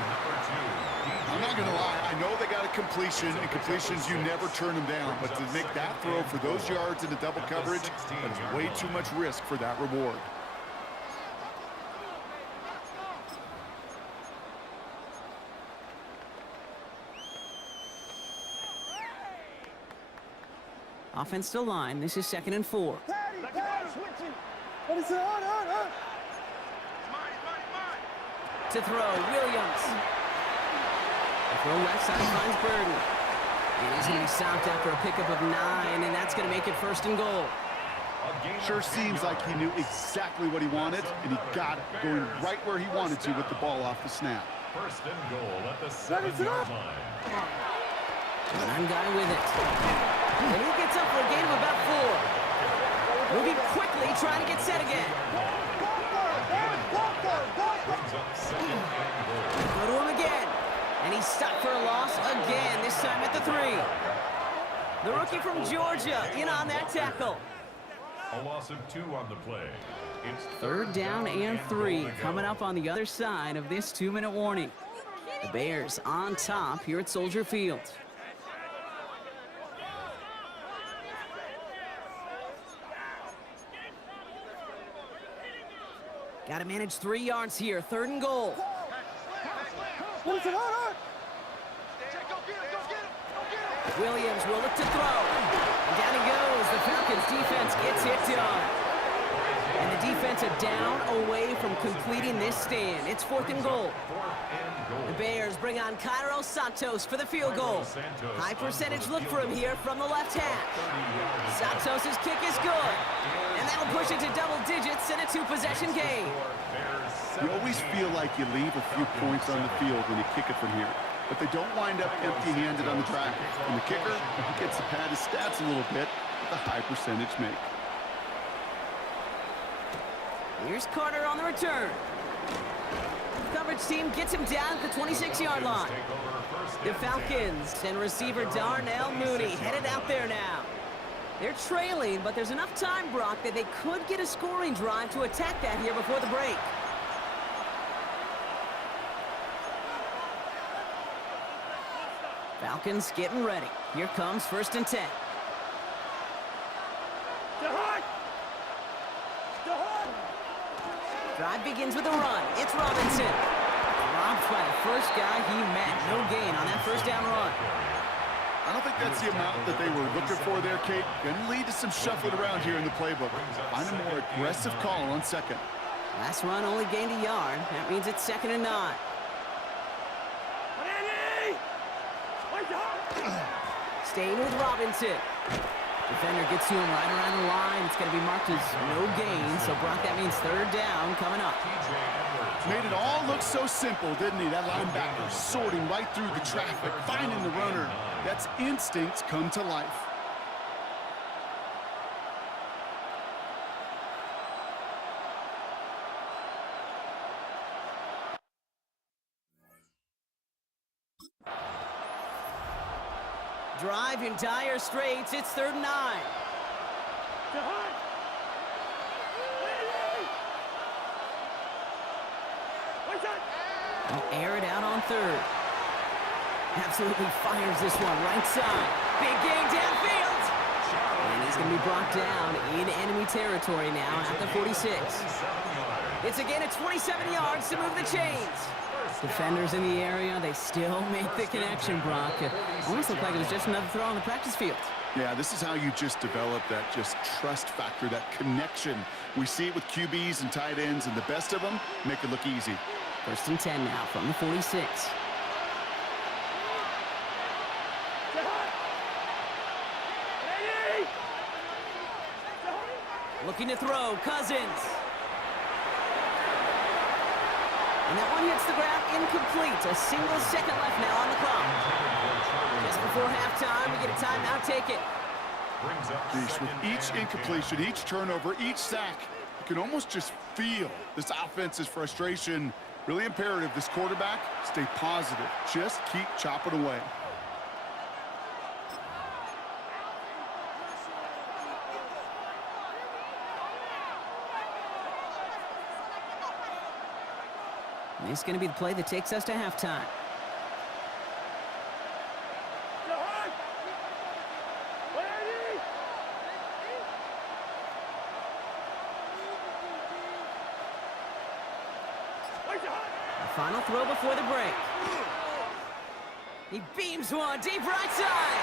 I'm not going to lie. I know they got a completion, and completions, you never turn them down. But to make that throw for those yards into double coverage, that's way too much risk for that reward. Offense still line. This is 2nd and 4. What is it? To throw, Williams. The throw left side finds Burden. And he's going to be stopped after a pickup of 9, and that's going to make it 1st and goal. Sure seems like he knew exactly what he wanted, and he got it going right where he wanted to with the ball off the snap. 1st and goal at the 7-yard line. One guy with it. And he gets up for a gain of about 4. Moving quickly, trying to get set again. Go to him again. And he's stopped for a loss again, this time at the 3. The rookie from Georgia in on that tackle. A loss of 2 on the play. It's 3rd down and 3 coming up on the other side of this 2-minute warning. The Bears on top here at Soldier Field. Got to manage 3 yards here. 3rd and goal. What is it? Williams will look to throw. And down he goes. The Falcons defense gets hit on. And the defense are down away from completing this stand. It's 4th and goal. The Bears bring on Cairo Santos for the field goal. High percentage look for him here from the left hash. Santos' kick is good. And that'll push it to double digits in a 2-possession game. You always feel like you leave a few points on the field when you kick it from here. But they don't wind up empty-handed on the track. And the kicker, he gets to pad his stats a little bit with a high percentage make. Here's Carter on the return. Coverage team gets him down at the 26-yard line. The Falcons and receiver Darnell Mooney headed out there now. They're trailing, but there's enough time, Brock, that they could get a scoring drive to attack that here before the break. Falcons getting ready. Here comes 1st and 10. Drive begins with a run. It's Robinson. Robbed by the first guy he met. No gain on that 1st down run. I don't think that's the amount that they were looking for there, Kate. Going to lead to some shuffling around here in the playbook. Find a more aggressive call on 2nd. Last run only gained a yard. That means it's 2nd and 9. Staying with Robinson. Defender gets to him right around the line. It's going to be marked as no gain. So, Brock, that means 3rd down coming up. Made it all look so simple, didn't he? That linebacker sorting right through the traffic, finding the runner. That Pat's instincts come to life. Drive in dire straits. It's 3rd and 9. They'll air it out on 3rd. Absolutely fires this one right side. Big gain downfield. And he's going to be brought down in enemy territory now at the 46. It's again at 27 yards to move the chains. Defenders in the area, they still make the connection, Brock. It almost looked like it was just another throw on the practice field. Yeah, this is how you just develop that just trust factor, that connection. We see it with QBs and tight ends, and the best of them make it look easy. 1st and 10 now from the 46. Looking to throw, Cousins. And that one hits the ground incomplete. A single second left now on the clock. Just before halftime, we get a timeout. Take it. Geez, with each incompletion, each turnover, each sack, you can almost just feel this offense's frustration. Really imperative, this quarterback, stay positive. Just keep chopping away. And this is going to be the play that takes us to halftime. The final throw before the break. He beams one deep right side.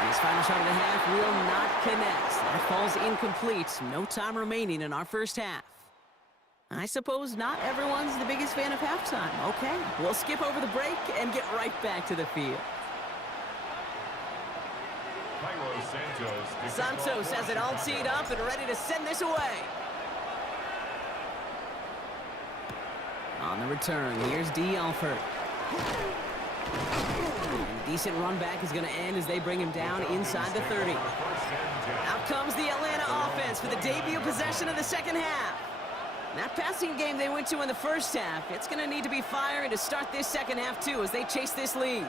And his final shot of the half will not connect. That falls incomplete. No time remaining in our first half. I suppose not everyone's the biggest fan of halftime. Okay, we'll skip over the break and get right back to the field. Santos has it all teed up and ready to send this away. On the return, here's D. Alford. A decent run back is going to end as they bring him down inside the 30. Out comes the Atlanta offense for the debut possession of the second half. That passing game they went to in the first half, it's going to need to be firing to start this second half, too, as they chase this lead.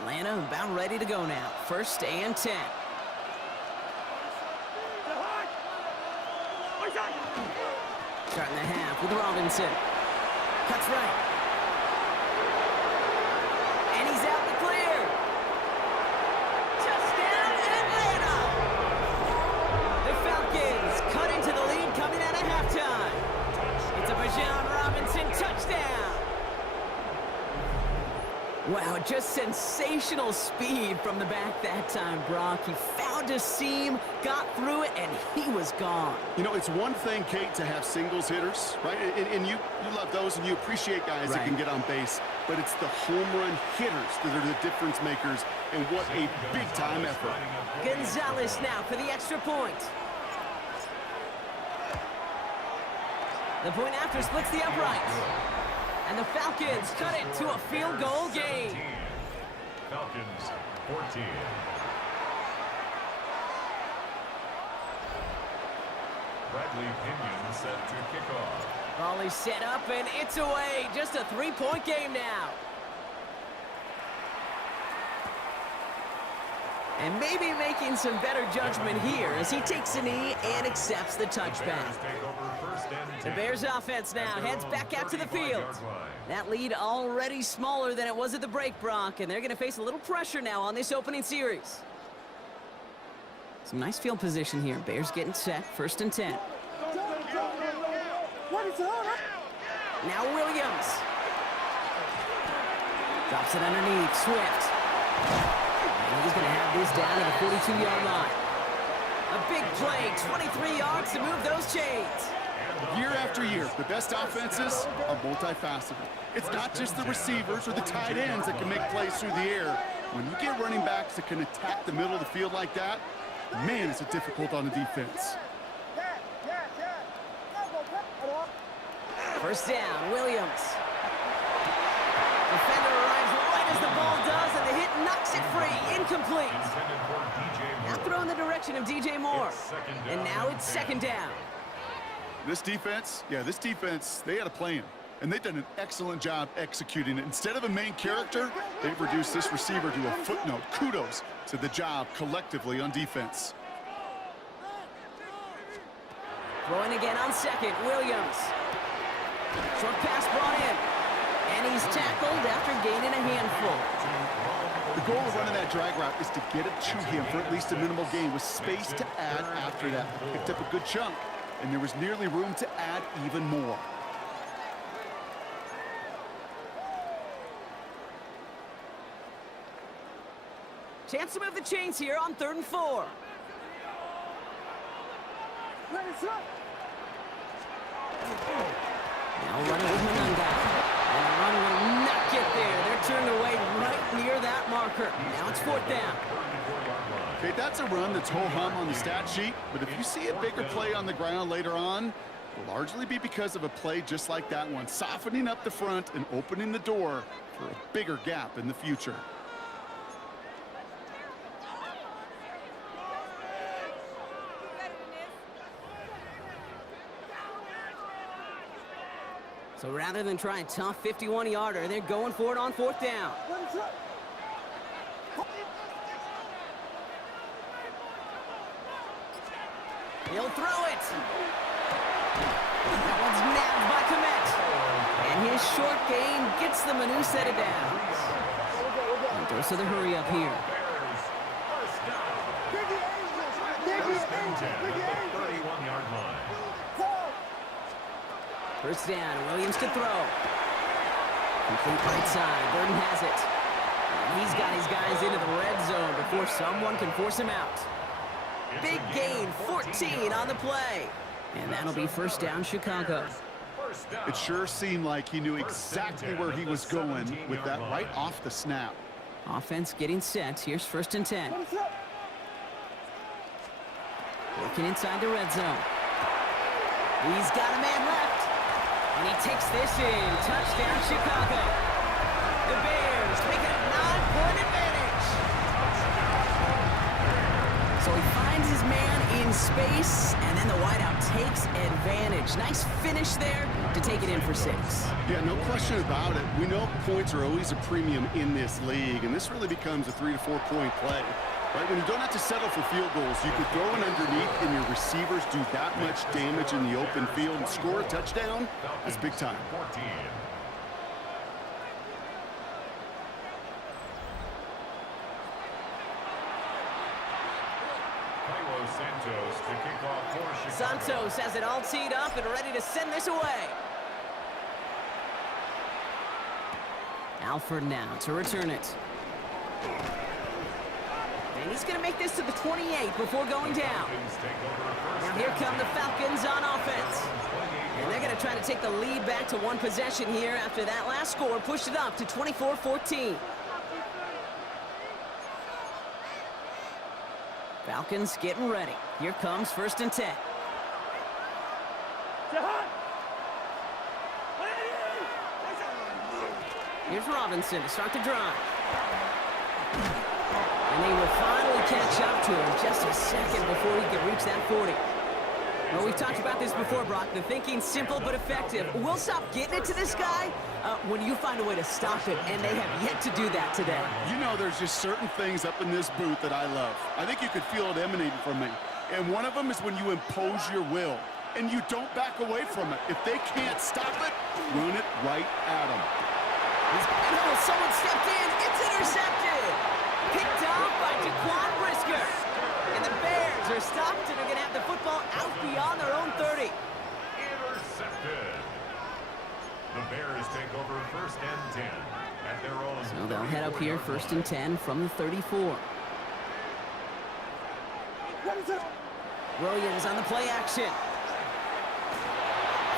Atlanta about ready to go now. 1st and 10. Starting the half with Robinson. Cuts right. And he's out in the clear. Touchdown, Atlanta! The Falcons cut into the lead coming out of halftime. It's a Bijan Robinson touchdown. Wow, just sensational speed from the back that time, Brock. He found a seam, got through it, and he was gone. You know, it's one thing, Kate, to have singles hitters, right? And you love those, and you appreciate guys that can get on base. But it's the home run hitters that are the difference makers, and what a big-time effort. Gonzalez now for the extra point. The point after splits the upright. And the Falcons cut it to a field goal game. Falcons 14. Bradley Pinion set to kick off. Ball is set up and it's away. Just a 3-point game now. And maybe making some better judgment here as he takes a knee and accepts the touchback. The Bears offense now heads back out to the field. That lead already smaller than it was at the break, Brock, and they're going to face a little pressure now on this opening series. Some nice field position here. Bears getting set. 1st and 10. Now Williams. Drops it underneath. Swift. And he's going to have this down at the 42-yard line. A big play, 23 yards to move those chains. Year after year, the best offenses are multifaceted. It's not just the receivers or the tight ends that can make plays through the air. When you get running backs that can attack the middle of the field like that, man, is it difficult on the defense. 1st down, Williams. Defender arrives right as the ball does, and the hit knocks it free. action of DJ Moore. And now it's second down. This defense, they had a plan. And they've done an excellent job executing it. Instead of a main character, they've reduced this receiver to a footnote. Kudos to the job collectively on defense. Throwing again on second, Williams. Short pass brought in. And he's tackled after gaining a handful. The goal of running that drag route is to get it to him for at least a minimal gain with space to add after that. Picked up a good chunk, and there was nearly room to add even more. Chance to move the chains here on 3rd and 4. Now running with Manunga. And the run will not get there. They're turned away right near that marker. Now it's 4th down. Okay, that's a run that's ho-hum on the stat sheet, but if you see a bigger play on the ground later on, it'll largely be because of a play just like that one, softening up the front and opening the door for a bigger gap in the future. So rather than try a tough 51-yarder, they're going for it on 4th down. He'll throw it. That one's nabbed by Komet. And his short gain gets them a new set of downs. And goes to the hurry up here. First down, Williams to throw. Complete right side, Burton has it. And he's got his guys into the red zone before someone can force him out. Big gain, 14 on the play. And that'll be first down, Chicago. It sure seemed like he knew exactly where he was going with that right off the snap. Offense getting set. Here's 1st and 10. Working inside the red zone. He's got a man left. And he takes this in. Touchdown, Chicago. The Bears make it a 9-point advantage. So he finds his man in space, and then the wideout takes advantage. Nice finish there to take it in for 6. Yeah, no question about it. We know points are always a premium in this league, and this really becomes a 3 to 4 point play. Right, when you don't have to settle for field goals, you could throw it underneath and your receivers do that much damage in the open field and score a touchdown. That's big time. Santos has it all teed up and ready to send this away. Alford now to return it. And he's going to make this to the 28 before going down. Now here come the Falcons on offense. And they're going to try to take the lead back to 1 possession here after that last score pushed it up to 24-14. Falcons getting ready. Here comes 1st and 10. Here's Robinson to start the drive. And they will finally catch up to him just a second before he can reach that 40. Well, we've talked about this before, Brock. The thinking's simple but effective. We'll stop getting it to this guy when you find a way to stop it, and they have yet to do that today. You know, there's just certain things up in this booth that I love. I think you could feel it emanating from me. And one of them is when you impose your will, and you don't back away from it. If they can't stop it, run it right at them. Someone stepped in. It's intercepted. Picked off by Jaquan Brisker. And the Bears are stopped and are going to have the football out beyond their own 30. Intercepted. The Bears take over 1st and 10 at their own. So they'll head up here 1st and 10 from the 34. Williams on the play action.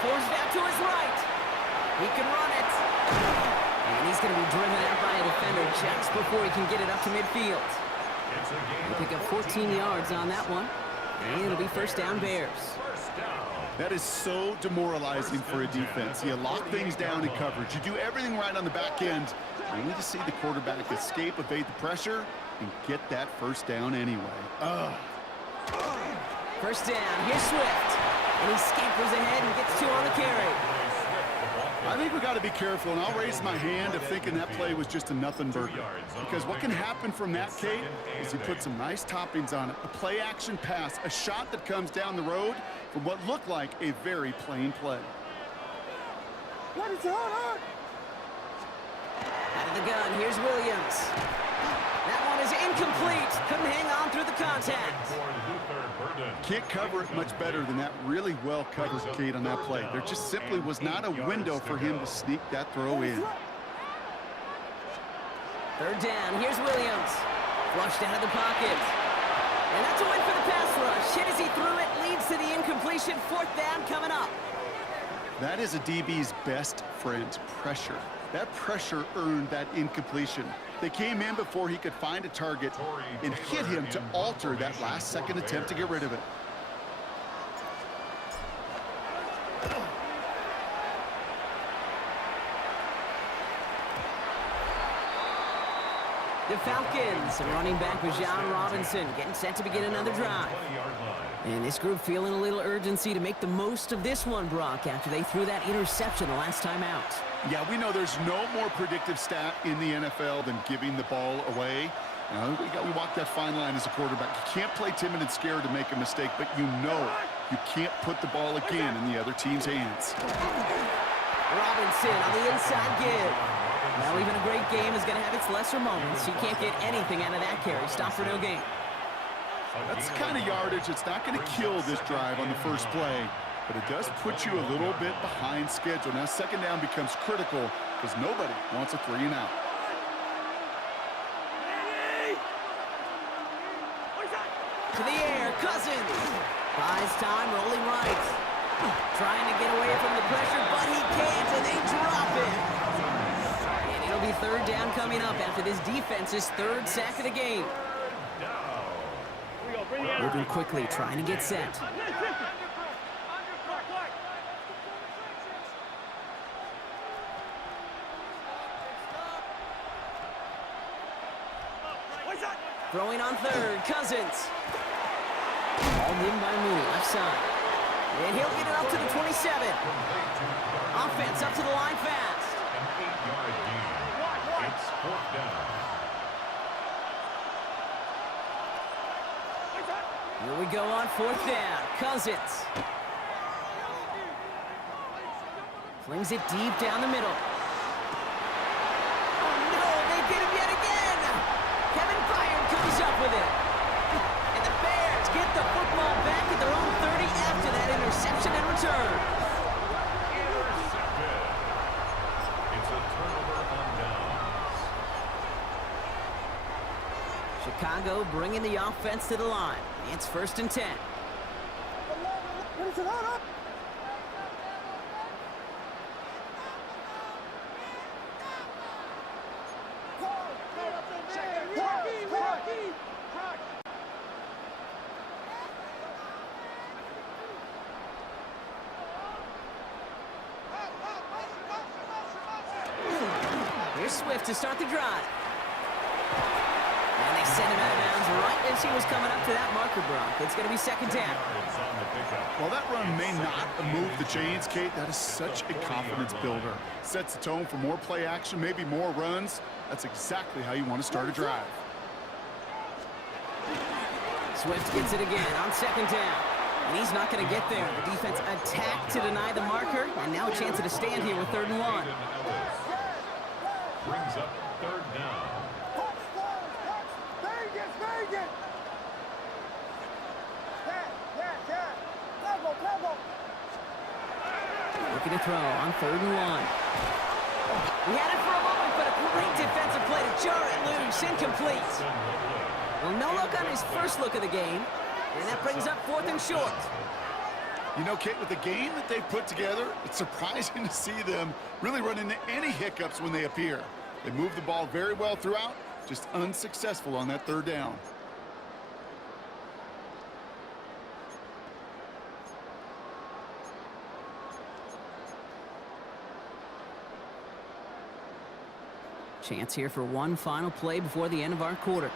Forced out to his right. He can run it. And he's going to be driven out by a defender just before he can get it up to midfield. He'll pick up 14 yards on that one. And it'll be 1st down Bears. That is so demoralizing for a defense. You lock things down in coverage. You do everything right on the back end. You need to see the quarterback escape, evade the pressure, and get that 1st down anyway. First down, here's Swift. And he scampers ahead and gets 2 on the carry. I think we got to be careful, and I'll raise my hand of thinking that play was just a nothing burger. Because what can happen from that, Kate, is he put some nice toppings on it. A play-action pass, a shot that comes down the road from what looked like a very plain play. What is it on? Out of the gun, here's Williams. That one is incomplete. Couldn't hang on through the contact. Can't cover it much better than that. Really well covered, Kate, on that play. There just simply was not a window for him to sneak that throw in. Third down, here's Williams. Flushed out of the pocket. And that's a win for the pass rush. Hit as he threw it, leads to the incompletion. 4th down coming up. That is a DB's best friend, pressure. That pressure earned that incompletion. They came in before he could find a target and hit him to alter that last-second attempt to get rid of it. The Falcons, running back with John Robinson, getting set to begin another drive. And this group feeling a little urgency to make the most of this one, Brock, after they threw that interception the last time out. Yeah, we know there's no more predictive stat in the NFL than giving the ball away. We walk that fine line as a quarterback. You can't play timid and scared to make a mistake, but you know you can't put the ball again in the other team's hands. Robinson on the inside give. Well, even a great game is going to have its lesser moments. You can't get anything out of that carry. Stop for no gain. That's the kind of yardage that's not going to kill this drive on the first play, but it does put you a little bit behind schedule. Now, 2nd down becomes critical because nobody wants a 3 and out. To the air, Cousins. Buys time, rolling right. Trying to get away from the pressure, but he can't, and they drop it. And it'll be 3rd down coming up after this defense's 3rd sack of the game. Moving quickly, trying to get set. Throwing on 3rd, Cousins. Balled in by Mooney, left side. And he'll get it up to the 27. Offense up to the line fast. An 8-yard gain. It's 4th down. Here we go on 4th down. Cousins. Flings it deep down the middle. Oh, no, they get him yet again. Kevin Byard comes up with it. And the Bears get the football back at their own 30 after that interception and return. Intercepted. It's a turnover on downs. Chicago bringing the offense to the line. It's 1st and 10. What is it on? Here's Swift to start the drive. And they send him out of bounds right as he was coming up to that marker, Brock. It's going to be 2nd down. While that run may not move the chains, Kate, that is such a confidence builder. Sets the tone for more play action, maybe more runs. That's exactly how you want to start a drive. Swift gets it again on 2nd down. And he's not going to get there. The defense attacked to deny the marker, and now a chance at a stand here with 3rd and 1. Brings up 3rd down. Vegas! Looking to throw on 3rd and 1. He had it for a moment, but a great defensive play to jar it loose. Incomplete. Well, no look on his first look of the game, and that brings up 4th and short. You know, Kate, with the game that they've put together, it's surprising to see them really run into any hiccups when they appear. They move the ball very well throughout, just unsuccessful on that 3rd down. Chance here for one final play before the end of our quarter.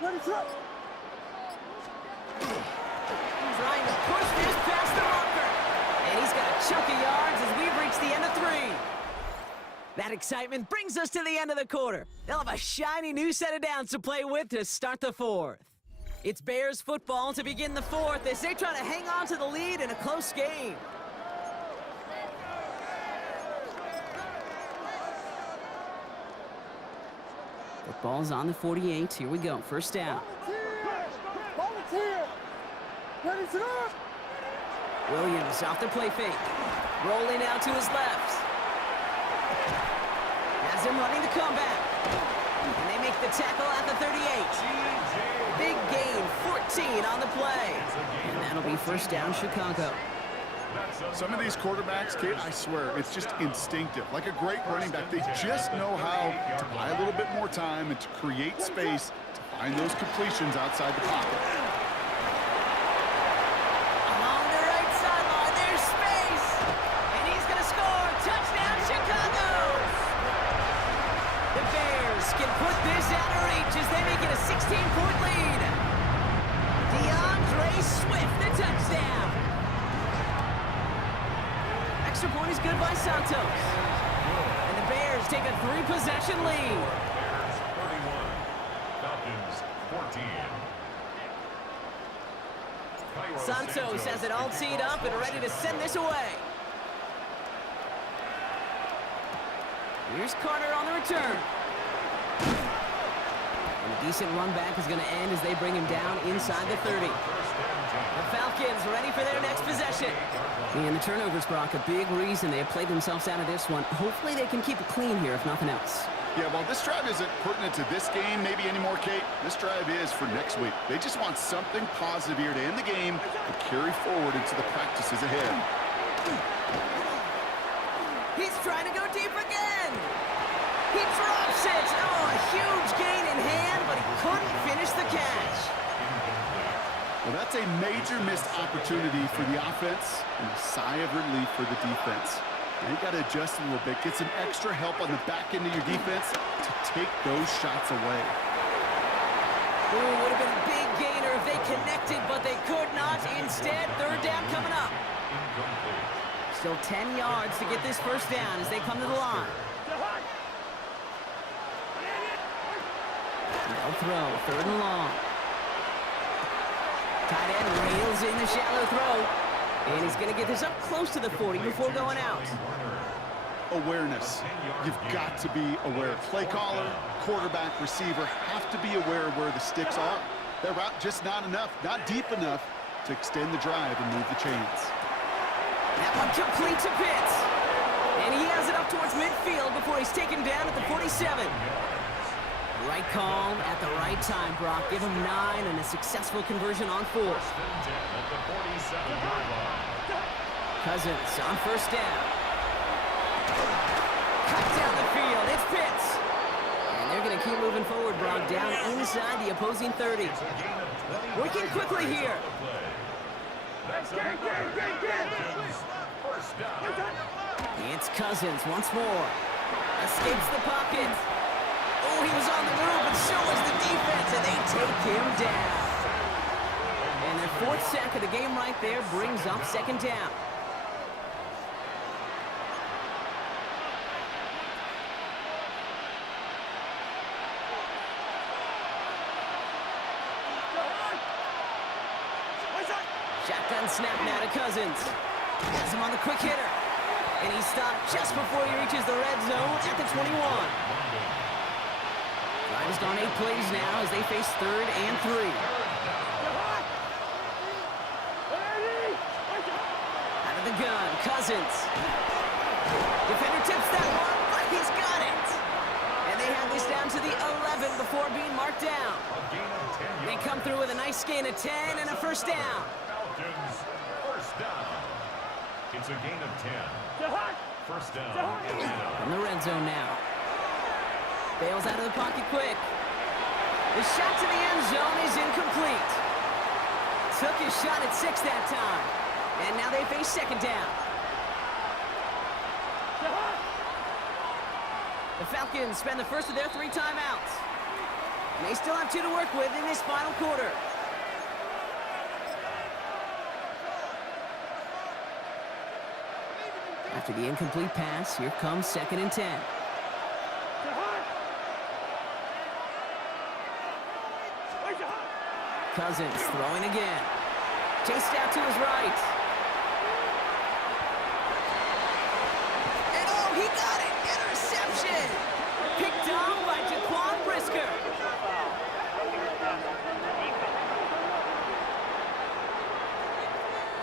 What is up? Trying to push this past the marker. And he's got a chunk of yards as we've reached the end of 3. That excitement brings us to the end of the quarter. They'll have a shiny new set of downs to play with to start the 4th. It's Bears football to begin the 4th as they try to hang on to the lead in a close game. Football's on the 48. Here we go. First down. Volunteer! Ready to go! Williams off the play fake. Rolling out to his left. Has him running the comeback. And they make the tackle at the 38. Big gain, 14 on the play. And that'll be first down, Chicago. Some of these quarterbacks, kid, I swear, it's just instinctive. Like a great running back, they just know how to buy a little bit more time and to create space to find those completions outside the pocket. Along the right sideline, there's space. And he's going to score. Touchdown, Chicago. The Bears can put this out of reach as they make it a 16-point lead. DeAndre Swift, the touchdown. Extra point is good by Santos. And the Bears take a 3-possession lead. Bears 31, Falcons 14. Santos has it all teed up and ready to send this away. Here's Carter on the return. And a decent run back is going to end as they bring him down inside the 30. The Falcons ready for their next possession. And the turnovers, Brock, a big reason they have played themselves out of this one. Hopefully they can keep it clean here, if nothing else. Yeah, well, this drive isn't pertinent to this game maybe anymore, Kate. This drive is for next week. They just want something positive here to end the game and carry forward into the practices ahead. He's trying to go deep again. He drops it. Oh, a huge gain in hand, but he couldn't finish the catch. Well, that's a major missed opportunity for the offense and a sigh of relief for the defense. Now you got to adjust a little bit, get some extra help on the back end of your defense to take those shots away. Ooh, would have been a big gainer if they connected, but they could not. Instead, third down coming up. Still 10 yards to get this first down as they come to the line. They'll throw, third and long. Tight end reels in the shallow throw. And he's going to get this up close to the 40 before going out. Awareness. You've got to be aware. Play caller, quarterback, receiver have to be aware of where the sticks are. That route just not enough, not deep enough to extend the drive and move the chains. That one complete to Pitts. And he has it up towards midfield before he's taken down at the 47. Right call at the right time, Brock. Give him 9 and a successful conversion on 4. Cousins on first down. Cut down the field. It's Pitts. And they're going to keep moving forward, Brock, down inside the opposing 30. Working quickly here. It's Cousins once more. Escapes the pocket. Oh, he was on the move, but so was the defense, and they take him down. And their 4th sack of the game right there brings up second down. Shotgun snap now to Cousins. Has him on the quick hitter. And he stopped just before he reaches the red zone at the 21. Drive has gone 8 plays now as they face 3rd and 3. Out of the gun, Cousins. Defender tips that one, but he's got it. And they have this down to the 11 before being marked down. They come through with a nice gain of 10 and a first down. Falcons, first down. It's a gain of 10. First down. In the red zone now. Bails out of the pocket quick. The shot to the end zone is incomplete. Took his shot at 6 that time. And now they face second down. The Falcons spend the first of their 3 timeouts. And they still have 2 to work with in this final quarter. After the incomplete pass, here comes 2nd and 10. Cousins throwing again. Chased out to his right. And oh, he got it! Interception! Picked off by Jaquan Brisker.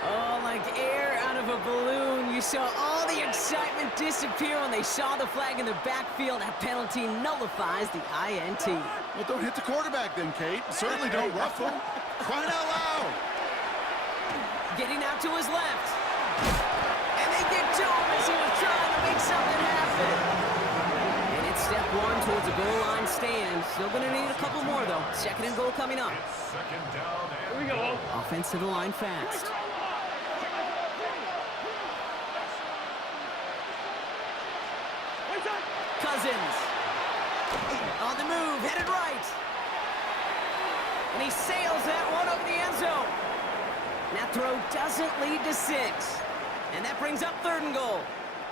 Oh, like air out of a balloon. You saw all the excitement disappear when they saw the flag in the backfield. That penalty nullifies the INT. Well, don't hit the quarterback then, Kate. Certainly don't rough him. Crying out loud. Getting out to his left. And they get to him as he was trying to make something happen. And it's step 1 towards a goal line stand. Still going to need a couple more, though. 2nd and goal coming up. Second down and here we go. Offense to the line fast. Cousins. On the move, headed right. And he sails that one over the end zone. That throw doesn't lead to 6. And that brings up 3rd and goal.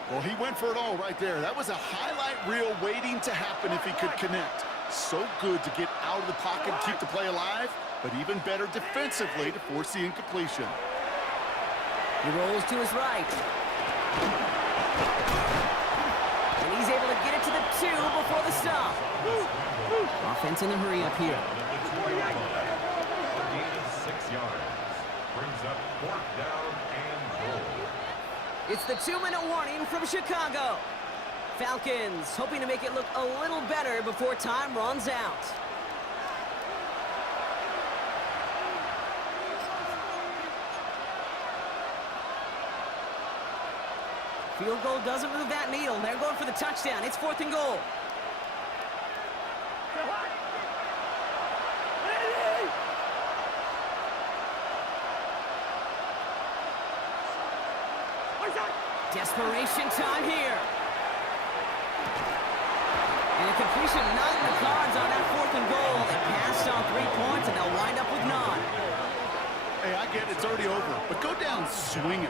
Well, he went for it all right there. That was a highlight reel waiting to happen if he could connect. So good to get out of the pocket and keep the play alive, but even better defensively to force the incompletion. He rolls to his right. And he's able to get it to the 2 before the stop. Offense in the hurry up here. A gain of 6 yards. Brings up 4th down and goal. It's the 2-minute warning from Chicago. Falcons hoping to make it look a little better before time runs out. Field goal doesn't move that needle. They're going for the touchdown. It's 4th and goal. Desperation time here. And a completion not in the cards on that 4th and goal. They passed on 3 points, and they'll wind up with none. Hey, I get it, it's already over, but go down swinging.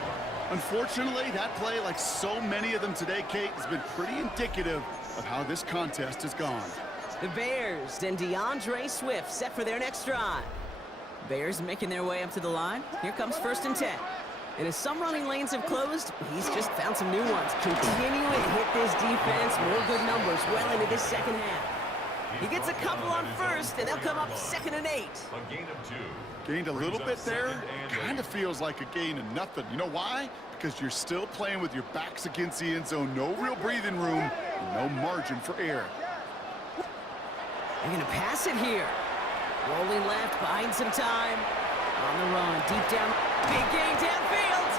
Unfortunately, that play, like so many of them today, Kate, has been pretty indicative of how this contest has gone. The Bears and DeAndre Swift set for their next drive. Bears making their way up to the line. Here comes 1st and 10. And as some running lanes have closed, he's just found some new ones. Continuing to hit this defense, more good numbers well into this 2nd half. He gets a couple on 1st, and they'll come up 2nd and 8. A gain of 2. Gained a little bit there. Kind of feels like a gain of nothing. You know why? Because you're still playing with your backs against the end zone. No real breathing room, and no margin for error. They're going to pass it here. Rolling left, buying some time. On the run, deep down, big gain downfield.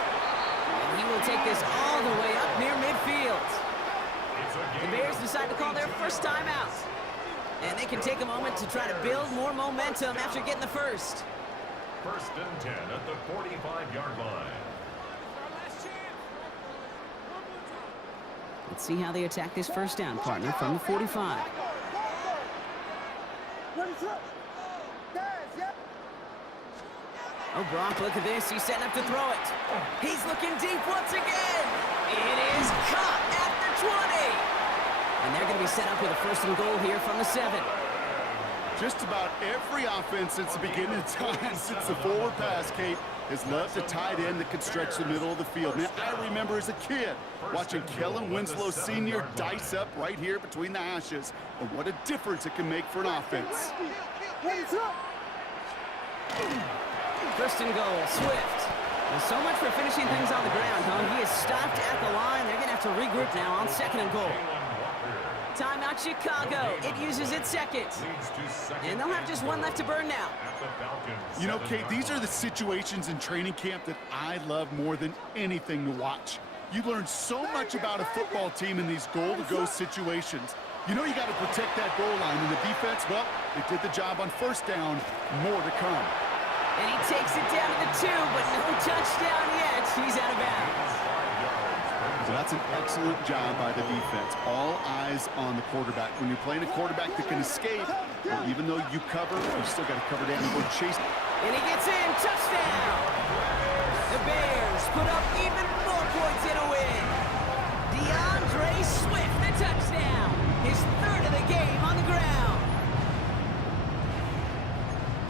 And he will take this all the way up near midfield. The Bears decide to call their first timeout. And they can take a moment to try to build more momentum after getting the first. 1st and 10 at the 45-yard line. Let's see how they attack this 1st down, partner, from the 45. Oh, Brock, look at this. He's setting up to throw it. He's looking deep once again. It is caught at the 20. And they're going to be set up with a 1st and goal here from the 7. Just about every offense since the beginning of time, since the forward pass, Kate, has loved a tight end that can stretch the middle of the field. Man, I remember as a kid watching Kellen Winslow Sr. dice up right here between the hashes. And what a difference it can make for an offense. 1st and goal, Swift. Well, so much for finishing things on the ground, huh? He is stopped at the line. They're going to have to regroup now on 2nd and goal. Timeout Chicago. It uses its 2nd. And they'll have just 1 left to burn now. You know, Kate, these are the situations in training camp that I love more than anything to watch. You learn so much about a football team in these goal-to-go situations. You know you got to protect that goal line, and the defense, well, they did the job on 1st down. More to come. And he takes it down to the 2, but no touchdown yet. He's out of bounds. So that's an excellent job by the defense. All eyes on the quarterback. When you're playing a quarterback that can escape, well, even though you cover, you still got to cover down and go chase. And he gets in. Touchdown! The Bears put up even more points in a win.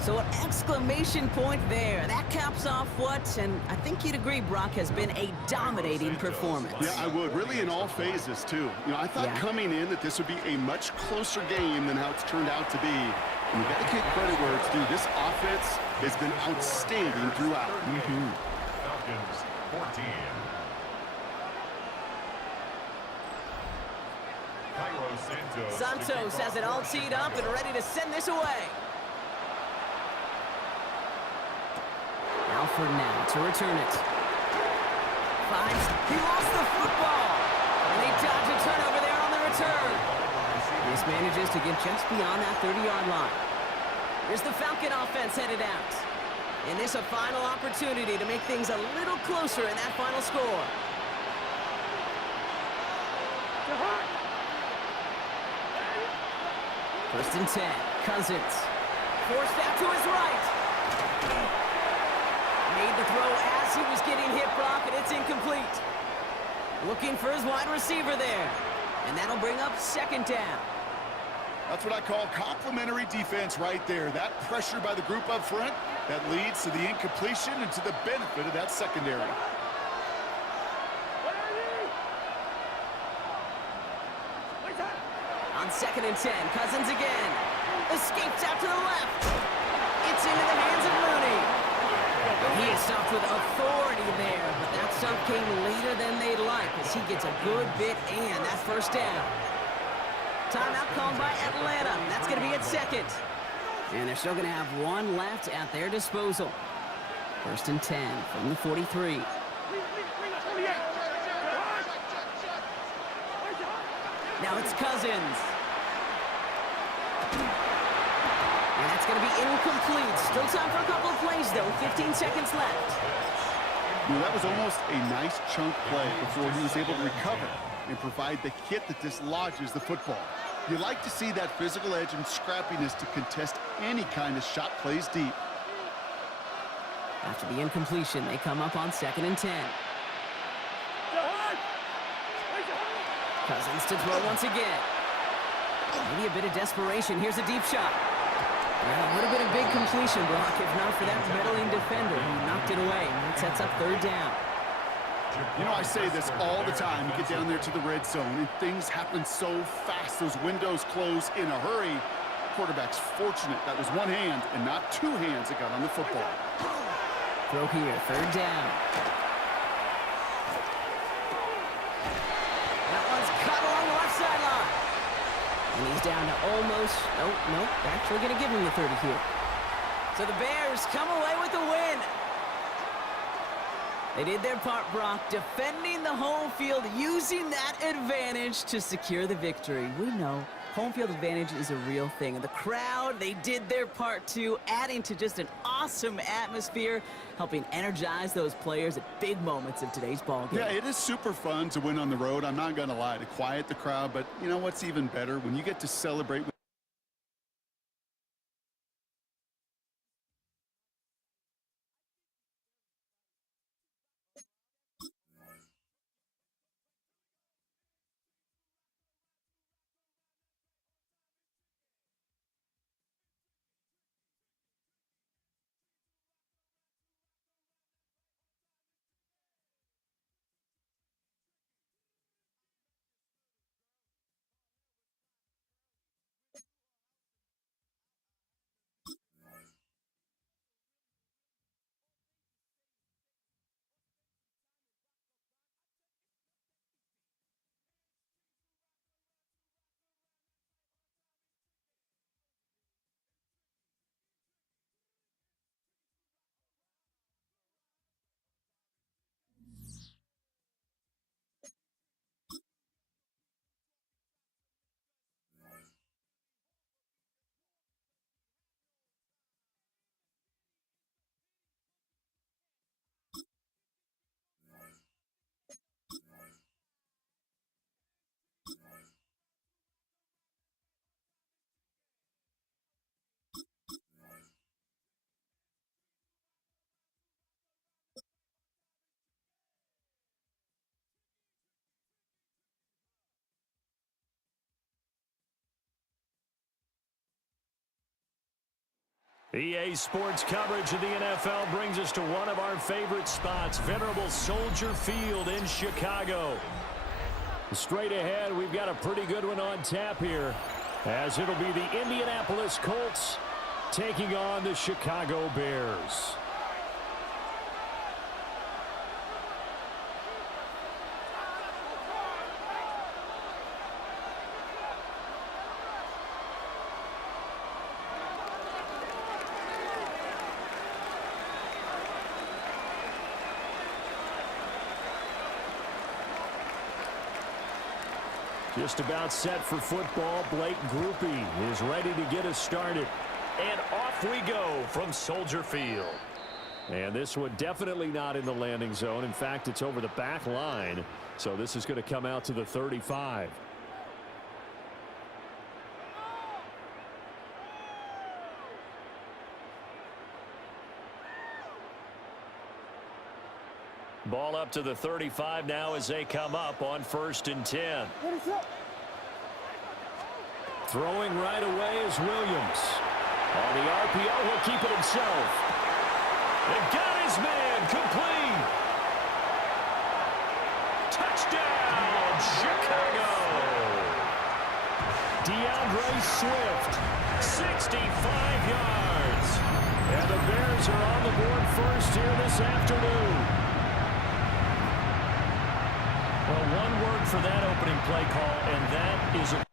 So an exclamation point there. That caps off what, and I think you'd agree, Brock, has been a dominating performance. Yeah, I would. Really in all phases, too. You know, I thought coming in that this would be a much closer game than how it's turned out to be. And you got to give credit where it's due. This offense has been outstanding throughout. Falcons 14. Cairo Santos has it all teed up and ready to send this away. Alford now to return it. He lost the football. And they dodge a turnover there on the return. This manages to get just beyond that 30-yard line. Here's the Falcon offense headed out. And this a final opportunity to make things a little closer in that final score. First and 10. Cousins. Forced out to his right. Made the throw as he was getting hit, Brock, and it's incomplete. Looking for his wide receiver there. And that'll bring up second down. That's what I call complimentary defense right there. That pressure by the group up front, that leads to the incompletion and to the benefit of that secondary. On second and 10, Cousins again. Escapes out to the left. It's into the hands of Mooney. He is stopped with authority there, but that stop came later than they'd like as he gets a good bit and that first down. Timeout called by Atlanta. That's going to be at second. And they're still going to have one left at their disposal. First and 10 from the 43. Now it's Cousins. And that's going to be incomplete. Still time for a couple of plays, though. 15 seconds left. You know, that was almost a nice chunk play before he was able to recover and provide the hit that dislodges the football. You like to see that physical edge and scrappiness to contest any kind of shot plays deep. After the incompletion, they come up on second and 10. Cousins to throw once again. Maybe a bit of desperation. Here's a deep shot. Well, it would have been a big completion, Brock, if not for that middling defender who knocked it away. And it sets up third down. You know, I say this all the time. You get down there to the red zone, and things happen so fast. Those windows close in a hurry. Quarterback's fortunate that was one hand and not two hands that got on the football. Throw here, third down. That one's cut along the left sideline. And he's down to almost, nope, they're actually going to give him the 30 here. So the Bears come away with the win. They did their part, Brock, defending the home field, using that advantage to secure the victory. We know home field advantage is a real thing. And the crowd, they did their part too, adding to just an awesome atmosphere, helping energize those players at big moments of today's ball game. Yeah, it is super fun to win on the road. I'm not going to lie, to quiet the crowd. But you know what's even better? When you get to celebrate with EA Sports coverage of the NFL brings us to one of our favorite spots, venerable Soldier Field in Chicago. Straight ahead, we've got a pretty good one on tap here, as it'll be the Indianapolis Colts taking on the Chicago Bears. Just about set for football. Blake Groupie is ready to get us started. And off we go from Soldier Field. And this one definitely not in the landing zone. In fact, it's over the back line. So this is going to come out to the 35. Ball up to the 35 now as they come up on 1st and 10. Throwing right away is Williams. On the RPO, he'll keep it himself. And got his man complete. Touchdown, Chicago. DeAndre Swift, 65 yards. And the Bears are on the board first here this afternoon. Well, one word for that opening play call, and that is a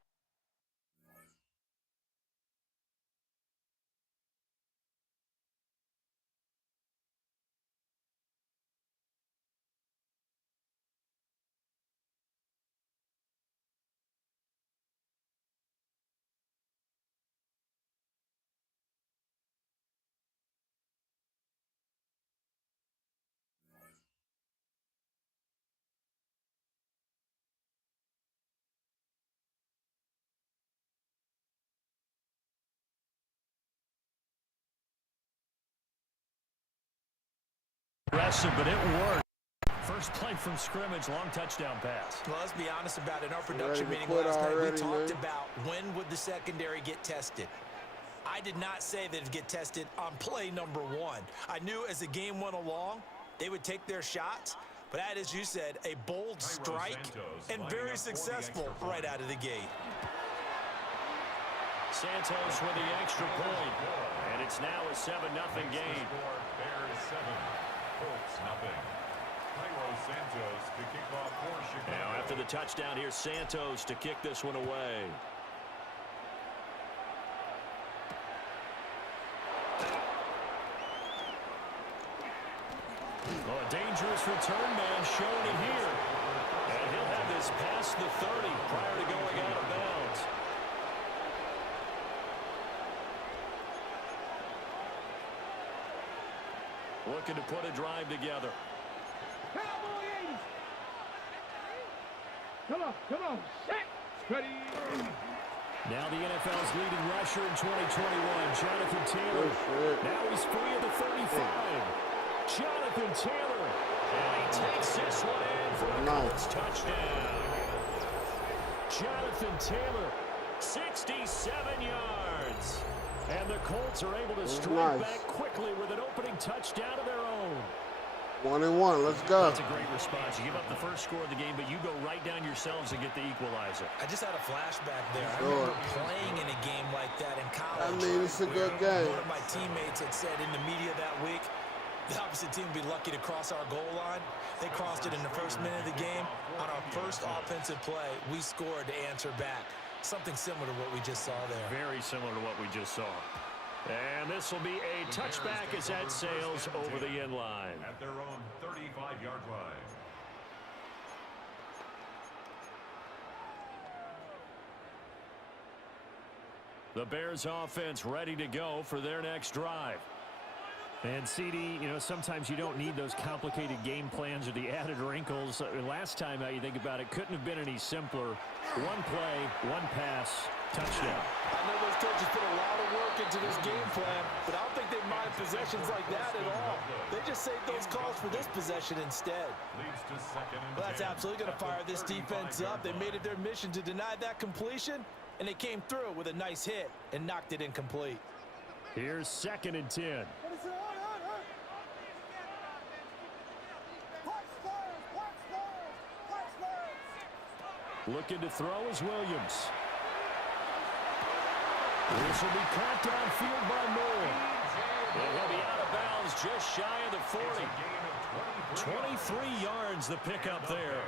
aggressive, but it worked. First play from scrimmage, long touchdown pass. Well, let's be honest about it. In our production meeting last night, we talked about when would the secondary get tested. I did not say that it'd get tested on play number 1. I knew as the game went along, they would take their shots. But that, as you said, a bold strike and very successful right out of the gate. Santos with the extra point. And it's now a 7-0 game. Bears 7, Colts nothing. Santos to kick off for Chicago. Now after the touchdown, here's Santos to kick this one away. Oh, a dangerous return man showing it here. And he'll have this past the 30 prior to going out of bounds. Looking to put a drive together. Come on, set, ready. Now the NFL's leading rusher in 2021, Jonathan Taylor. Now he's free at the 35. Jonathan Taylor. And he takes this one in for a Colts touchdown. Jonathan Taylor, 67 yards. And the Colts are able to strike back quickly with an opening touchdown of their own. 1-1, let's go. That's a great response. You give up the first score of the game, but you go right down yourselves and get the equalizer. I just had a flashback there. I remember playing in a game like that in college. I mean, it's a good game. One of my teammates had said in the media that week, the opposite team would be lucky to cross our goal line. They crossed it in the first minute of the game. On our first offensive play, we scored to answer back. Something similar to what we just saw there. Very similar to what we just saw. And this will be a touchback as that sails over the end line. At their own 35-yard line. The Bears offense ready to go for their next drive. And CD, you know, sometimes you don't need those complicated game plans or the added wrinkles. Last time out, you think about it, couldn't have been any simpler. One play, one pass, touchdown. I know those coaches put a lot of work into this game plan, but I don't think they mind possessions like that at all. They just saved those calls for this possession instead. Well, that's absolutely going to fire this defense up. They made it their mission to deny that completion, and they came through with a nice hit and knocked it incomplete. Here's 2nd and 10. Looking to throw is Williams. This will be caught downfield by Moore. And he'll be out of bounds just shy of the 40. 23 yards the pickup there.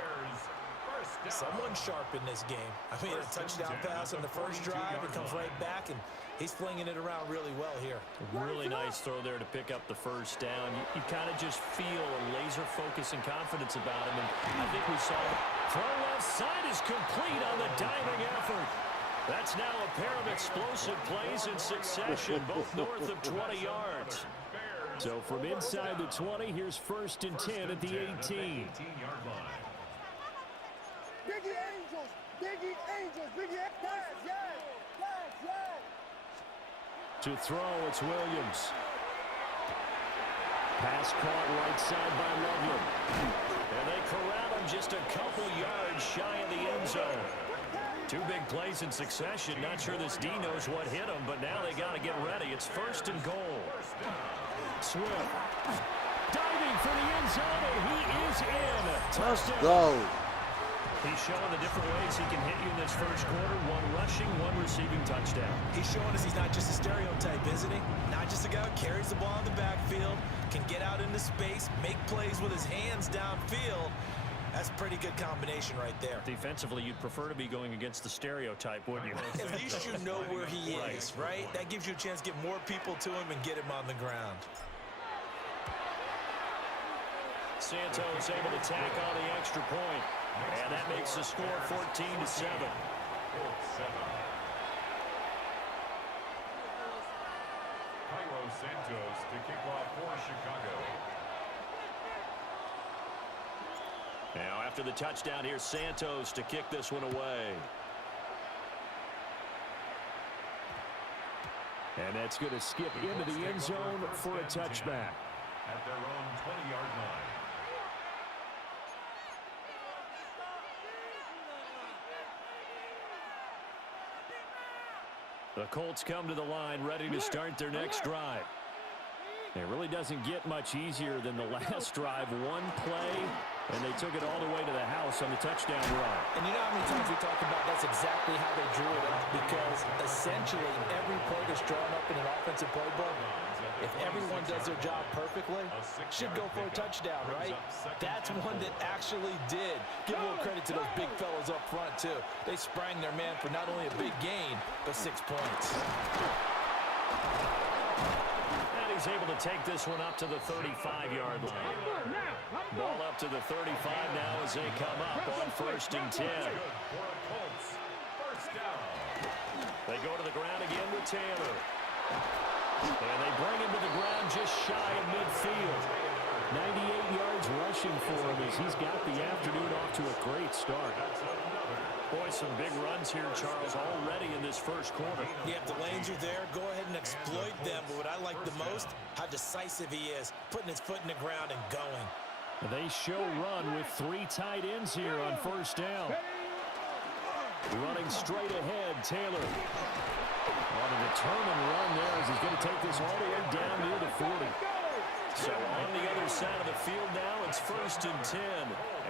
Someone sharp in this game. I mean, a touchdown pass on the first drive. It comes right back, and he's flinging it around really well here. Really nice throw there to pick up the first down. You kind of just feel a laser focus and confidence about him, and I think we saw it. Throw left side is complete on the diving effort. That's now a pair of explosive plays in succession, both north of 20 yards. So from inside the 20, here's 1st and 10 at the 18. Biggie Angels, Biggie Angels, Biggie Angels, yes. To throw, it's Williams. Pass caught right side by Loveland. And they corral him just a couple yards shy of the end zone. 2 big plays in succession. Not sure this D knows what hit him, but now they got to get ready. It's 1st and goal. Swift diving for the end zone, and he is in. Let's go. He's showing the different ways he can hit you in this first quarter. 1 rushing, 1 receiving touchdown. He's showing us he's not just a stereotype, isn't he? Not just a guy who carries the ball in the backfield, can get out into space, make plays with his hands downfield. That's a pretty good combination right there. Defensively, you'd prefer to be going against the stereotype, wouldn't you? At least you know where he is, right? That gives you a chance to get more people to him and get him on the ground. Santos able to tack on the extra point. And that makes the score 14-7. Cairo Santos to kick off for Chicago. Now after the touchdown, here's Santos to kick this one away. And that's going to skip into the end zone for a touchback. At their own 20-yard line. The Colts come to the line ready to start their next drive. It really doesn't get much easier than the last drive. 1 play, and they took it all the way to the house on the touchdown run. And you know how many times we talk about that's exactly how they drew it up, because essentially every play that's drawn up in an offensive playbook, if everyone does their job perfectly, should go for a touchdown, right? That's one that actually did. Give a little credit to those big fellas up front, too. They sprang their man for not only a big gain, but 6 points. And he's able to take this one up to the 35-yard line. Ball up to the 35 now as they come up on 1st and 10. They go to the ground again with Taylor. And they bring him to the ground just shy of midfield. 98 yards rushing for him as he's got the afternoon off to a great start. Boy, some big runs here, Charles, already in this first quarter. Yeah, if the lanes are there, go ahead and exploit them. But what I like the most, how decisive he is, putting his foot in the ground and going. They show run with 3 tight ends here on 1st down. Running straight ahead, Taylor. On a determined run there as he's going to take this all the way down near the 40. So on the other side of the field now, it's 1st and 10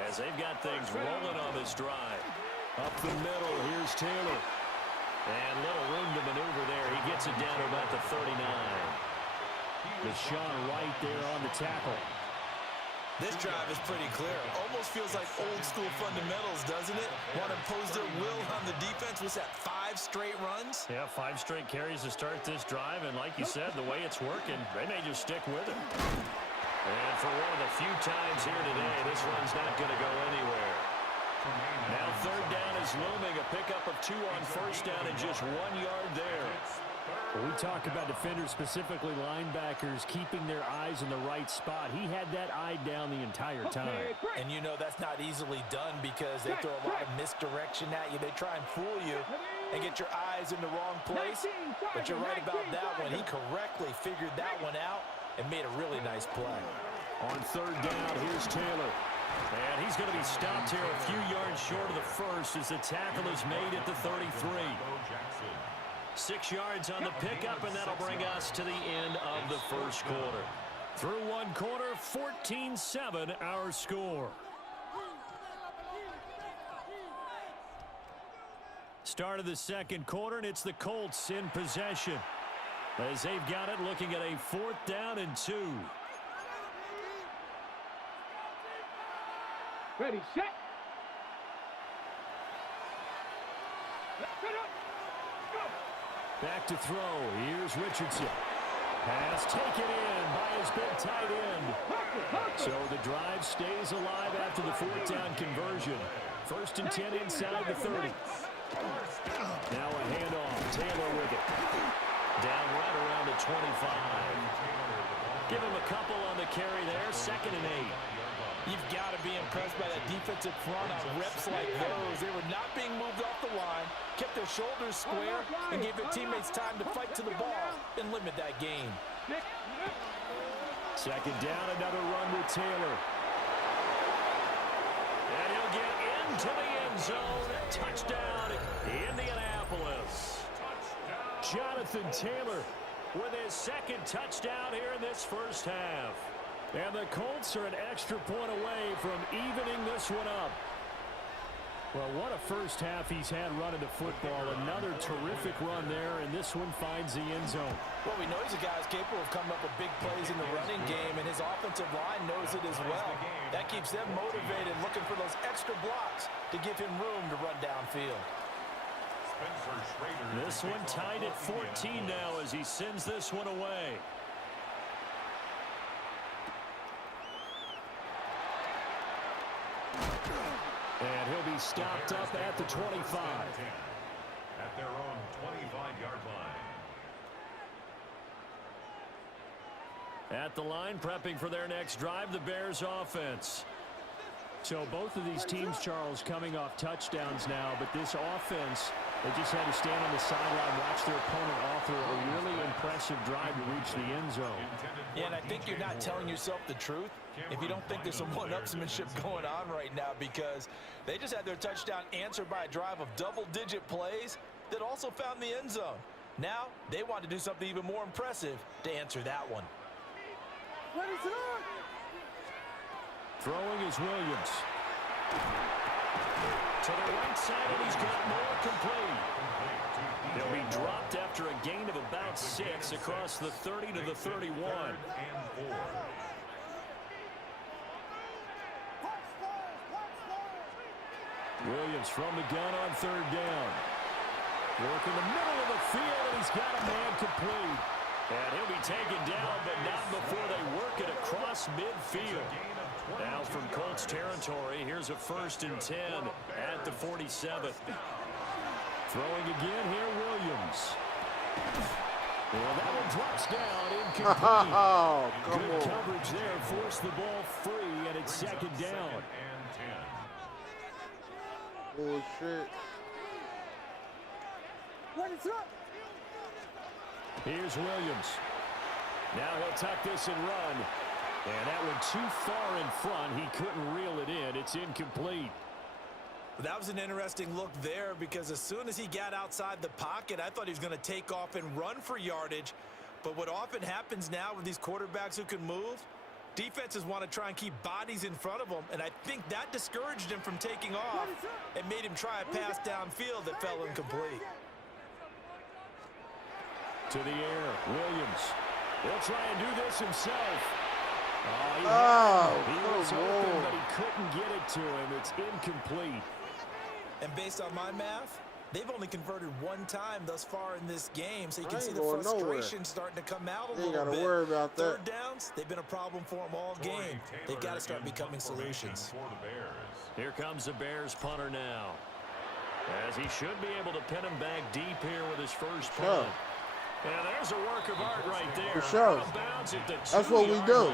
as they've got things rolling on this drive. Up the middle, here's Taylor. And little room to maneuver there. He gets it down to about the 39. Deshaun Wright there on the tackle. This drive is pretty clear. Almost feels like old school fundamentals, doesn't it? Want to impose their will on the defense. Was that 5 straight runs? Yeah, 5 straight carries to start this drive. And like you said, the way it's working, they may just stick with it. And for one of the few times here today, this one's not going to go anywhere. Now 3rd down is looming. A pickup of 2 on 1st down and just 1 yard there. Well, we talk about defenders, specifically linebackers, keeping their eyes in the right spot. He had that eye down the entire time. And you know that's not easily done because they throw a lot of misdirection at you. They try and fool you and get your eyes in the wrong place. But you're right about that one. He correctly figured that one out and made a really nice play. On 3rd down, here's Taylor. And he's going to be stopped here a few yards short of the first as the tackle is made at the 33. 6 yards on the pickup, and that'll bring us to the end of the first quarter. Through one quarter, 14-7 our score. Start of the second quarter, and it's the Colts in possession, as they've got it looking at a 4th down and 2. Ready, set. Back to throw. Here's Richardson. Pass taken in by his big tight end. So the drive stays alive after the 4th down conversion. 1st and 10 inside the 30. Now a handoff. Taylor with it. Down right around the 25. Give him a couple on the carry there. 2nd and 8. You've got to be impressed by that defensive front on reps like those. They were not being moved off the line, kept their shoulders square, and gave their teammates time to fight to the ball and limit that gain. 2nd down, another run with Taylor. And he'll get into the end zone. Touchdown, Indianapolis. Jonathan Taylor with his 2nd touchdown here in this first half. And the Colts are an extra point away from evening this one up. Well, what a first half he's had running the football. Another terrific run there, and this one finds the end zone. Well, we know he's a guy who's capable of coming up with big plays in the running game, and his offensive line knows it as well. That keeps them motivated, looking for those extra blocks to give him room to run downfield. This one tied at 14 now as he sends this one away. And he'll be stopped up at the 25. At their own 25-yard line. At the line, prepping for their next drive, the Bears offense. So both of these teams, Charles, coming off touchdowns now, but this offense, they just had to stand on the sideline, watch their opponent offer a really impressive drive to reach the end zone. Yeah, and I think you're not telling yourself the truth if you don't think there's some one-upsmanship going on right now, because they just had their touchdown answered by a drive of double-digit plays that also found the end zone. Now they want to do something even more impressive to answer that one. Throwing is Williams. To the right side, and he's got more complete. He'll be dropped after a gain of about 6 across the 30 to the 31. Williams from the gun on 3rd down. Work in the middle of the field, and he's got a man complete. And he'll be taken down, but not before they work it across midfield. Now from Colts territory, here's a 1st and 10 at the 47th. Throwing again here, Williams. Well, that one drops down, incomplete. Oh, Good coverage there, forced the ball free, and it's 2nd down. Bullshit. Here's Williams. Now he'll tuck this and run. And that one too far in front. He couldn't reel it in. It's incomplete. That was an interesting look there, because as soon as he got outside the pocket, I thought he was going to take off and run for yardage. But what often happens now with these quarterbacks who can move, defenses want to try and keep bodies in front of them, and I think that discouraged him from taking off and made him try a pass downfield that fell incomplete. To the air, Williams. He'll try and do this himself. He was open, but he couldn't get it to him. It's incomplete. And based on my math, they've only converted one time thus far in this game, so you can I see ain't the going frustration nowhere. starting to come out a You ain't little gotta bit. worry about that. 3rd downs, they've been a problem for them all game. They've got to start becoming solutions. Here comes the Bears punter now, as he should be able to pin him back deep here with his first punt. Yeah, there's a work of art right there. For sure. That's what we do.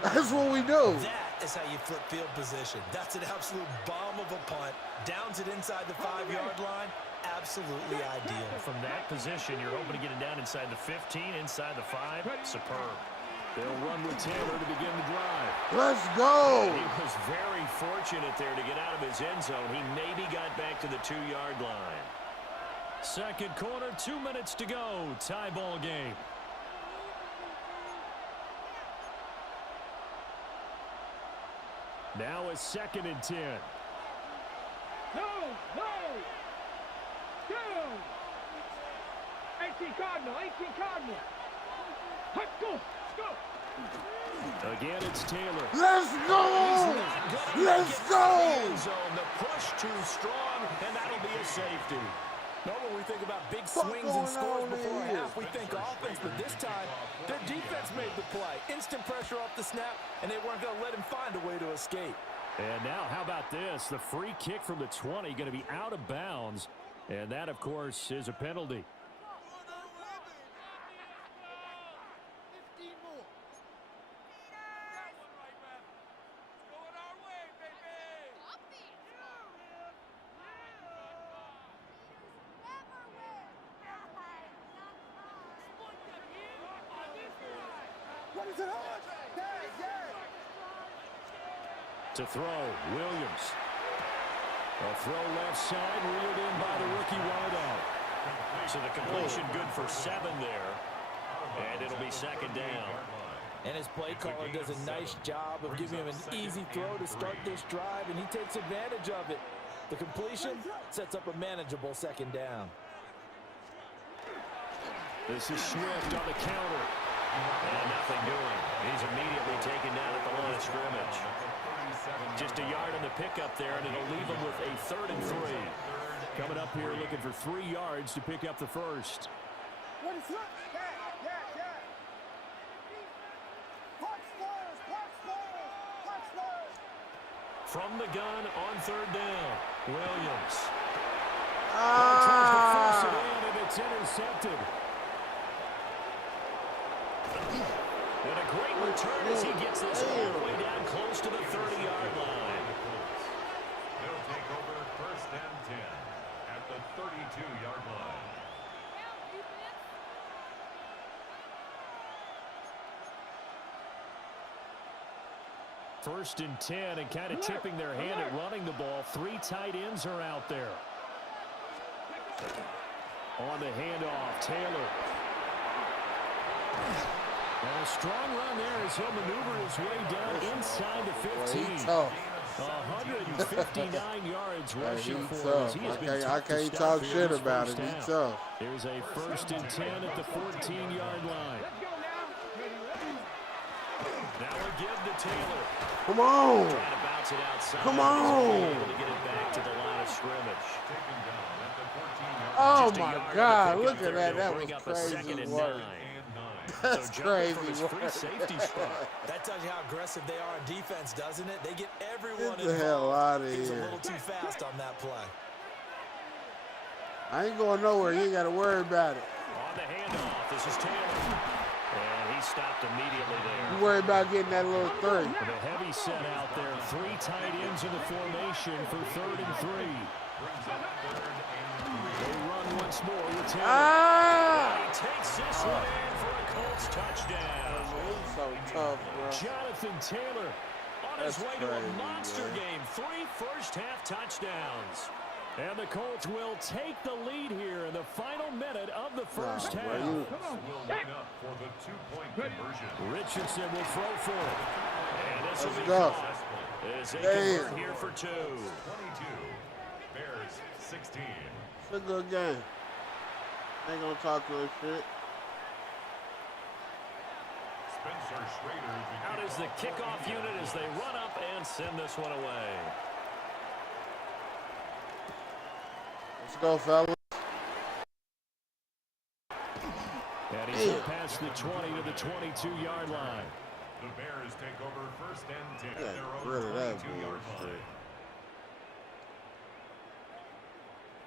That's what we do. That is how you flip field position. That's an absolute bomb of a punt. Downs it inside the 5-yard line. Absolutely ideal. From that position, you're hoping to get it down inside the 15, inside the 5. Superb. They'll run with Taylor to begin the drive. Let's go. He was very fortunate there to get out of his end zone. He maybe got back to the 2-yard line. Second quarter, 2 minutes to go. Tie ball game. Now a 2nd and 10. No! 18 Cardinal. Go! Again, it's Taylor. Let's go! Let's go! The push too strong, and that'll be a safety. Normally we think about big swings and scores before a half. We think offense, but this time, their defense made the play. Instant pressure off the snap, and they weren't going to let him find a way to escape. And now, how about this? The free kick from the 20 going to be out of bounds. And that, of course, is a penalty. To throw, Williams. A throw left side, reeled in by the rookie wideout. So the completion good for 7 there. And it'll be 2nd down. And his play caller does a nice job of giving him an easy throw to start this drive, and he takes advantage of it. The completion sets up a manageable 2nd down. This is Swift on the counter. And nothing doing. He's immediately taken down at the line of scrimmage. Just a yard on the pickup there, and it'll leave him with a 3rd and 3. Coming up here looking for 3 yards to pick up the first. From the gun on 3rd down, Williams. Tries to force it in, and it's intercepted. And a great return as he gets this all the way down close to the 30-yard line. They'll take over 1st and 10 at the 32-yard line. First and 10, and kind of tipping their hand at running the ball. 3 tight ends are out there. On the handoff, Taylor. And a strong run there as he'll maneuver his way down inside the 15. 159 yards rushing for us. I can't talk shit about it. He's tough. There's a 1st and 10 at the 14-yard line. Now we give to Taylor. Come on. Trying to bounce it outside. Come on. Able to get it back to the line of scrimmage. Oh my God! Look at that. That was crazy work. That's so crazy from his free safety spot. That tells you how aggressive they are on defense, doesn't it? They get everyone Get the hell out of He's a here. little too fast on that play. I ain't going nowhere. You ain't got to worry about it. On the handoff, this is Taylor. And he stopped immediately there. You worry about getting that little 3. With a heavy set out there. 3 tight ends in the formation for 3rd and 3. They run once more with Taylor. Ah! He takes this one in for a Colts touchdown. He's so tough, bro. Jonathan Taylor on his That's way to a crazy, monster man. game. 3 first-half touchdowns. And the Colts will take the lead here in the final minute of the first half. Will line up for the 2-point conversion. Richardson will throw for it. And this will Let's be go. successful as they Damn. convert here for 2. 22. Bears 16. It's a good game. Ain't gonna talk to us shit. Spencer Schrader. Out is the kickoff unit as they run up and send this one away. Let's go, fellas. And he's past the 20 to the 22-yard line. The Bears take over 1st and 10 Yeah, at their own rid of that 22-yard line. bullshit.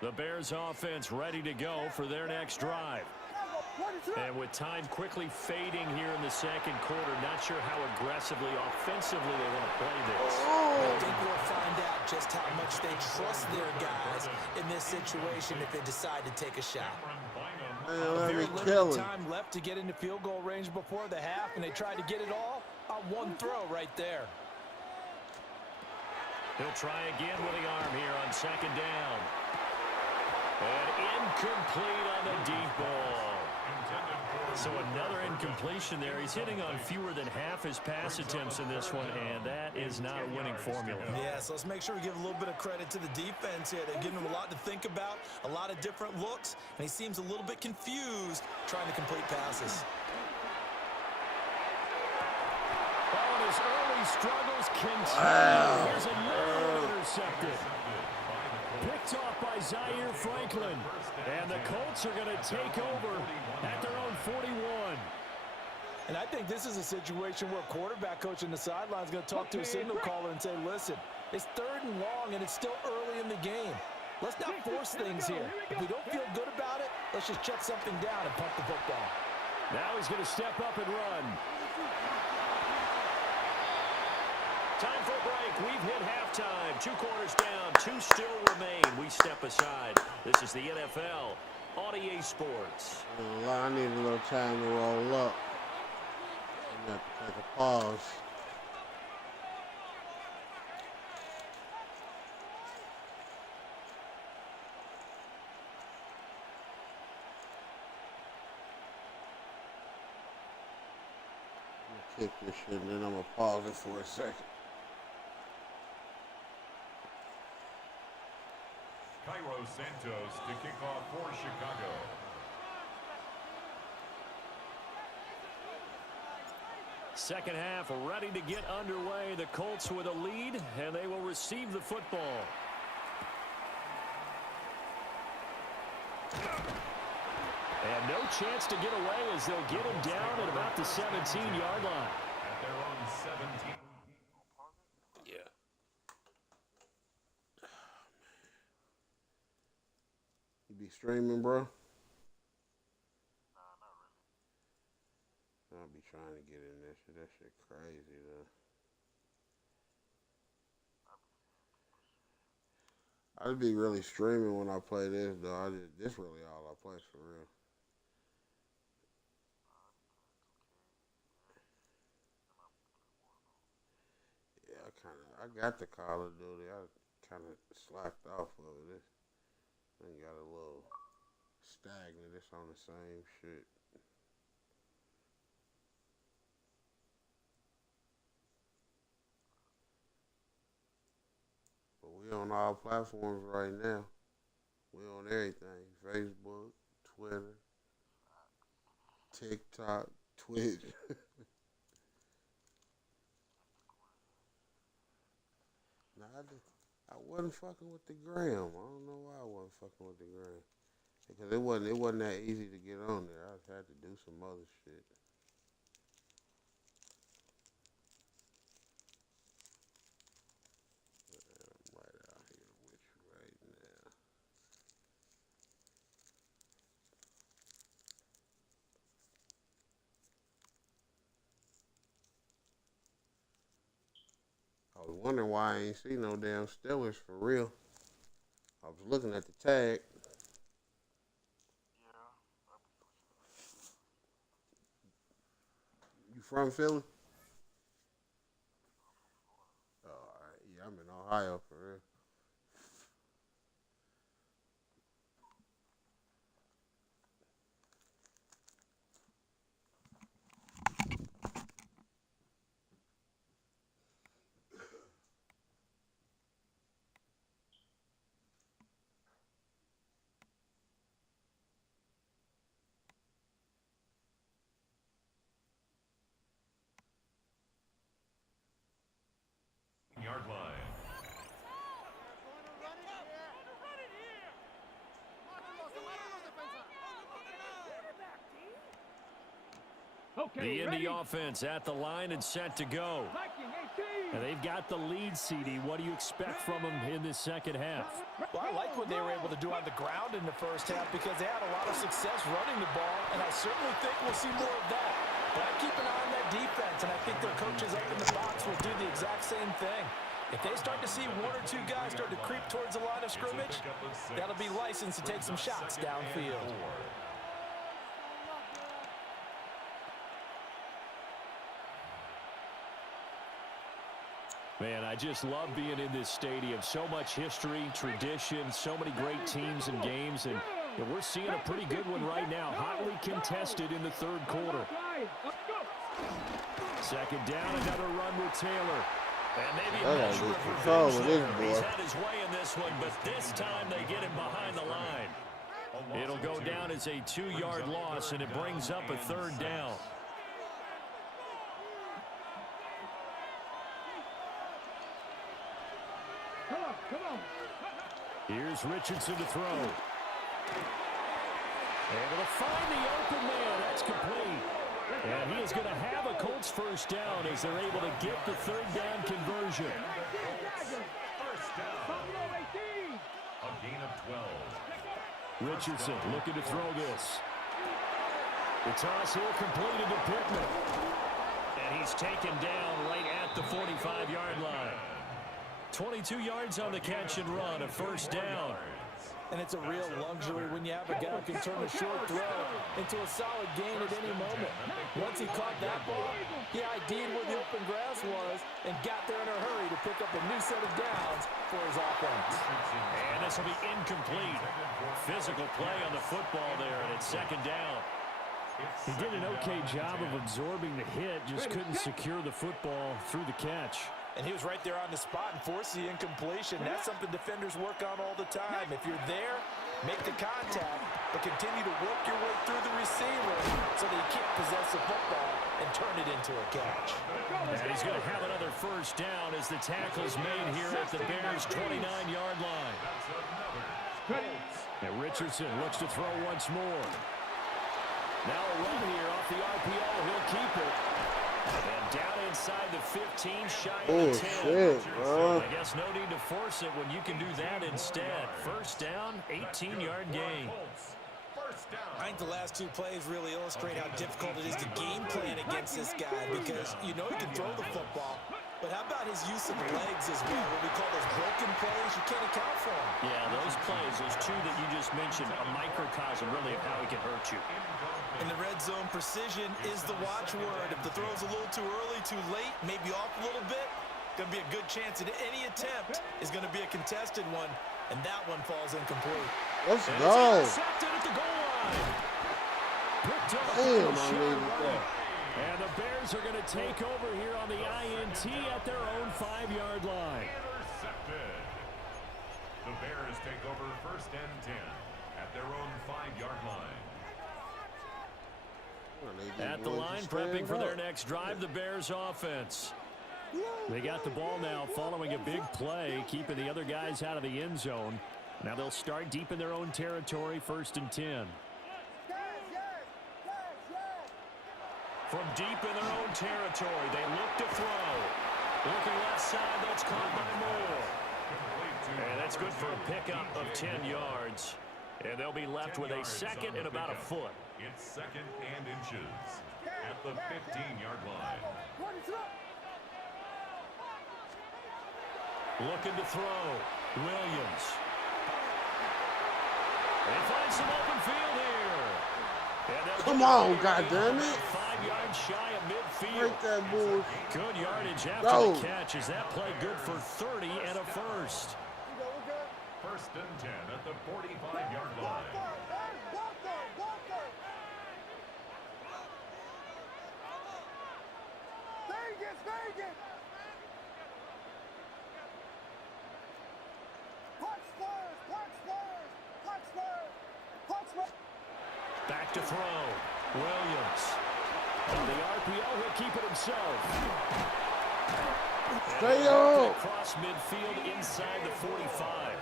The Bears offense ready to go for their next drive. And with time quickly fading here in the second quarter, not sure how aggressively, offensively they want to play this. I think we'll find out just how much they trust their guys in this situation if they decide to take a shot. Man, let Very me kill limited him. time left to get into field goal range before the half, and they tried to get it all on one throw right there. He'll try again with the arm here on 2nd down. And incomplete on the deep ball. So another incompletion there. He's hitting on fewer than half his pass attempts in this one, and that is not a winning formula. Yeah, so let's make sure we give a little bit of credit to the defense here. They're giving him a lot to think about, a lot of different looks, and he seems a little bit confused trying to complete passes. Oh, and his early struggles continue. Here's another intercepted. Picked off by Zaire Franklin. And the Colts are going to take over at their own 41. And I think this is a situation where quarterback coach in the sideline is going to talk to a signal caller and say, listen, it's 3rd and long, and it's still early in the game. Let's not force things here. If we don't feel good about it, let's just shut something down and punt the football. Now he's going to step up and run. Time for a break. We've hit halftime. 2 quarters down. 2 still remain. We step aside. This is the NFL on EA Sports. I need a little time to roll up. I'm going to have to take a pause. I'm going to kick this shit and then I'm going to pause it for a second. Cairo Santos to kick off for Chicago. Second half ready to get underway. The Colts with a lead, and they will receive the football. And no chance to get away as they'll get him down at about the 17-yard line. At their own 17. Yeah. You be streaming, bro? I'll be trying to get in this shit. That shit crazy, though. I'd be really streaming when I play this, though. This really all I play for real. Yeah, I got the Call of Duty. I kind of slacked off of it. I got a little stagnant. It's on the same shit. But we on all platforms right now. We on everything. Facebook, Twitter, TikTok, Twitch. Nah, I wasn't fucking with the gram. I don't know why I wasn't fucking with the gram. Because it wasn't that easy to get on there. I had to do some other shit. I'm right out here with you right now. I was wondering why I ain't see no damn Steelers for real. I was looking at the tag. You from Philly? Oh, all right. Yeah, I'm in Ohio for real. Yard line. The Indy offense at the line and set to go. And they've got the lead, CD. What do you expect from them in this second half? Well, I like what they were able to do on the ground in the first half because they had a lot of success running the ball, and I certainly think we'll see more of that. But I keep an eye on that defense, and I think their coaches up in the box will do the exact same thing. If they start to see 1 or 2 guys start to creep towards the line of scrimmage, that'll be licensed to take some shots downfield. Man, I just love being in this stadium. So much history, tradition, so many great teams and games, and we're seeing a pretty good one right now. Hotly contested in the third quarter. Second down, another run with Taylor. And maybe a measure of revenge there. He's had his way in this one, but this time they get him behind the line. It'll go down as a 2-yard loss, and it brings up a third down. Here's Richardson to throw. Able to find the open man. That's complete. And he is going to have a Colts first down as they're able to get the third down conversion. First down. A gain of 12. Richardson looking to throw this. The toss here completed to Pittman. And he's taken down right at the 45-yard line. 22 yards on the catch and run, a first down. And it's a real luxury when you have a guy who can turn a short throw into a solid gain at any moment. Once he caught that ball, he ID'd where the open grass was and got there in a hurry to pick up a new set of downs for his offense. And this will be incomplete. Physical play on the football there, and it's second down. He did an okay job of absorbing the hit, just couldn't secure the football through the catch. And he was right there on the spot and forced the incompletion. That's something defenders work on all the time. If you're there, make the contact, but continue to work your way through the receiver so that he can't possess the football and turn it into a catch. And he's going to have another first down as the tackle's made here at the Bears' 29-yard line. And Richardson looks to throw once more. Now a run here off the RPO. He'll keep it. And down inside the 15, shy of the 10. Shit, bro. I guess no need to force it when you can do that instead. First down, 18-yard gain. I think the last two plays really illustrate how difficult it is to game plan against this guy because you know he can throw the football, but how about his use of legs as well? What we call those broken plays, you can't account for them. Yeah, those plays, those two that you just mentioned, a microcosm really of how he can hurt you. In the red zone, precision is the watchword. If the throw's a little too early, too late, maybe off a little bit, going to be a good chance that any attempt is going to be a contested one, and that one falls incomplete. Let's And go. it's intercepted at the goal line. Picked up Damn, short I needed run. that. And the Bears are going to take over here on the INT at their own 5-yard line. Intercepted. The Bears take over first and 10 at their own 5-yard line. At the line, prepping for their next drive, the Bears offense. They got the ball now following a big play, keeping the other guys out of the end zone. Now they'll start deep in their own territory, first and 10. From deep in their own territory, they look to throw. Looking left side, that's caught by Moore. And that's good for a pickup of 10 yards. And they'll be left with a second and about a foot. It's second and inches at the 15-yard line. Looking to throw. Williams. They find some open field here. Come on, goddammit. 5 yards shy of midfield. Break that bullshit. Good yardage after Go. the catch. Is that play good for 30 and a first? First and 10 at the 45-yard line. Back to throw. Williams. On the RPO, he'll keep it himself. Stay up. Across midfield inside the 45.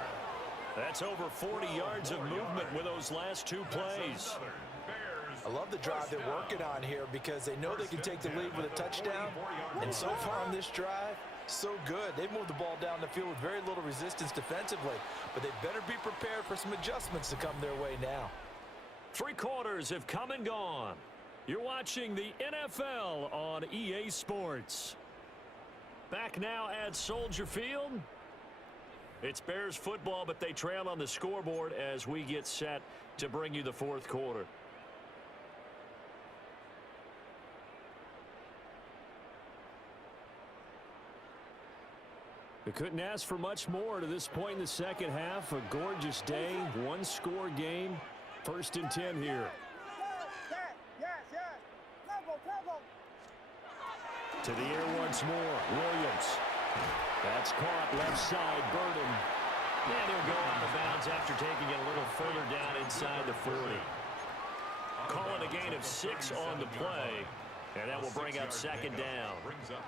That's over 40 yards of movement with those last two plays. I love the drive they're working on here because they know they can take the lead with a touchdown. And so far on this drive, so good. They've moved the ball down the field with very little resistance defensively. But they better be prepared for some adjustments to come their way now. 3 quarters have come and gone. You're watching the NFL on EA Sports. Back now at Soldier Field. It's Bears football, but they trail on the scoreboard as we get set to bring you the fourth quarter. We couldn't ask for much more to this point in the second half. A gorgeous day, one-score game. 1st and 10 here. To the air once more. Williams. That's caught left side. Burden. And he'll go out of bounds after taking it a little further down inside the 40. Calling a gain of 6 on the play. And that will bring up 2nd down.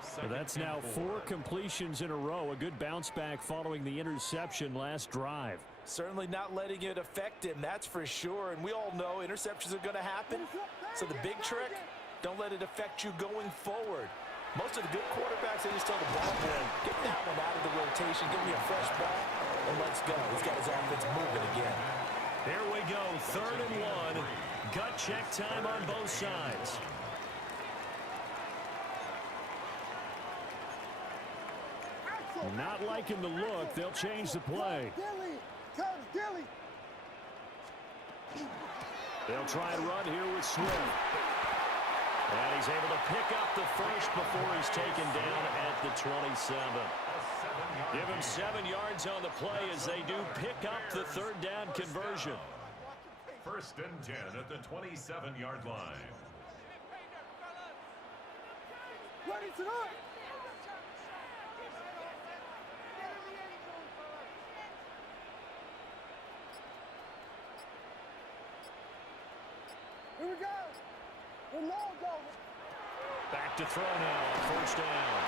So that's now 4 completions in a row. A good bounce back following the interception last drive. Certainly not letting it affect him, that's for sure. And we all know interceptions are going to happen. So the big trick, don't let it affect you going forward. Most of the good quarterbacks, they just tell the ball boy, get that one out of the rotation, give me a fresh ball, and let's go. He's got his offense moving again. Here we go, 3rd and 1. Gut check time on both sides. Not liking the look. They'll change the play. They'll try and run here with Swift. And he's able to pick up the first before he's taken down at the 27. Give him 7 yards on the play as they do pick up the 3rd down conversion. 1st and 10 at the 27-yard line. Ready to run! Here we go. We're long going. Back to throw now on 1st down.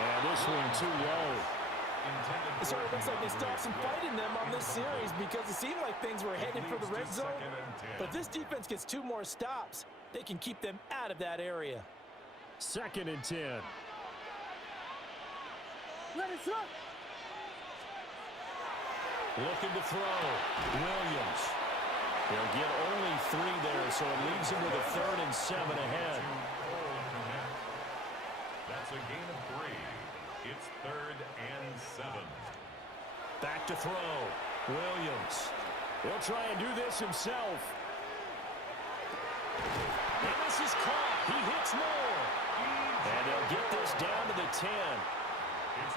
And this one too low. It sort of looks like they still have some fight in them on this series because it seemed like things were headed for the red zone. But this defense gets 2 more stops. They can keep them out of that area. 2nd and 10. Ready, sir. Looking to throw. Williams. They'll get only 3 there, so it leaves him with a 3rd and 7 ahead. That's a gain of 3. It's 3rd and 7. Back to throw. Williams. He'll try and do this himself. And this is caught. He hits more. And they'll get this down to the 10.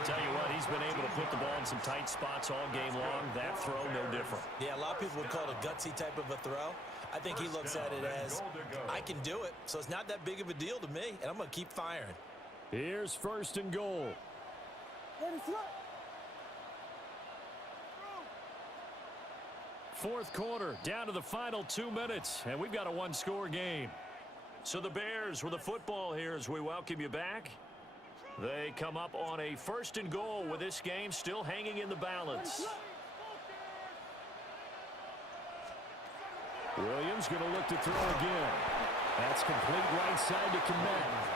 Tell you what, he's been able to put the ball in some tight spots all game long. That throw, no different. Yeah, a lot of people would call it a gutsy type of a throw. I think he looks at it as, I can do it, so it's not that big of a deal to me, and I'm going to keep firing. Here's 1st and goal. Ready, sir. 4th quarter, down to the final 2 minutes, and we've got a 1-score game. So the Bears with the football here as we welcome you back. They come up on a 1st and goal with this game still hanging in the balance. Williams going to look to throw again. That's complete right side to connect.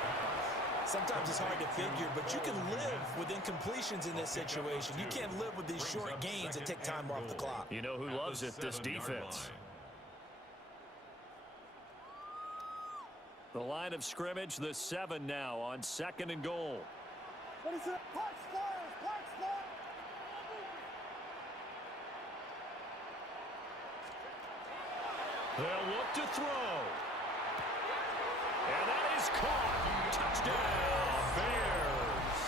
Sometimes it's hard to figure, but you can live with incompletions in this situation. You can't live with these short gains that take time off the clock. You know who loves it? This defense. The line of scrimmage, the 7 now on 2nd and goal. What is it? Punch flyers, punch flyers. They'll look to throw. And that is caught. Touchdown, Bears.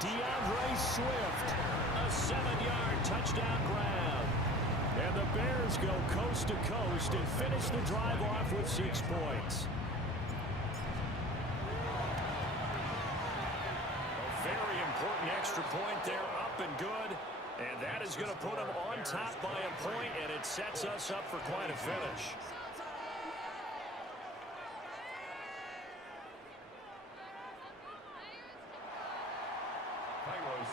DeAndre Swift, a 7-yard touchdown grab. And the Bears go coast to coast and finish the drive off with 6 points. A very important extra point there, up and good. And that is going to put them on top by a point, and it sets us up for quite a finish.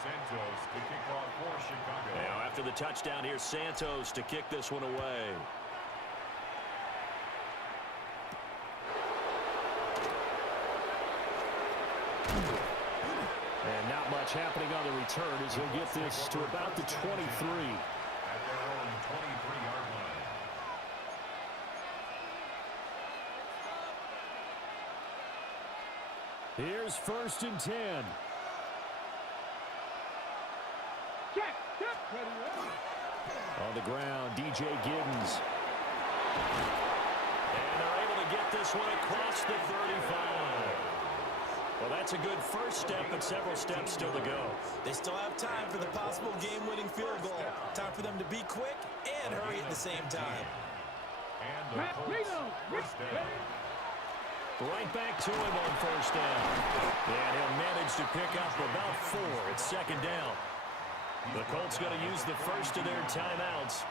Santos to kick off for Chicago. Now after the touchdown, here's Santos to kick this one away. And not much happening on the return as he'll get this to about the 23. At their own 23-yard line. Here's 1st and 10. On the ground, DJ Giddens. And they're able to get this one across the 35. Well, that's that's a good first step, but several steps still to go. They still have time for the possible game-winning field goal. Time for them to be quick and hurry at the same time. And the Colts first down. Right back to him on first down. And he'll manage to pick up about 4 at second down. The Colts going to use the first of their timeouts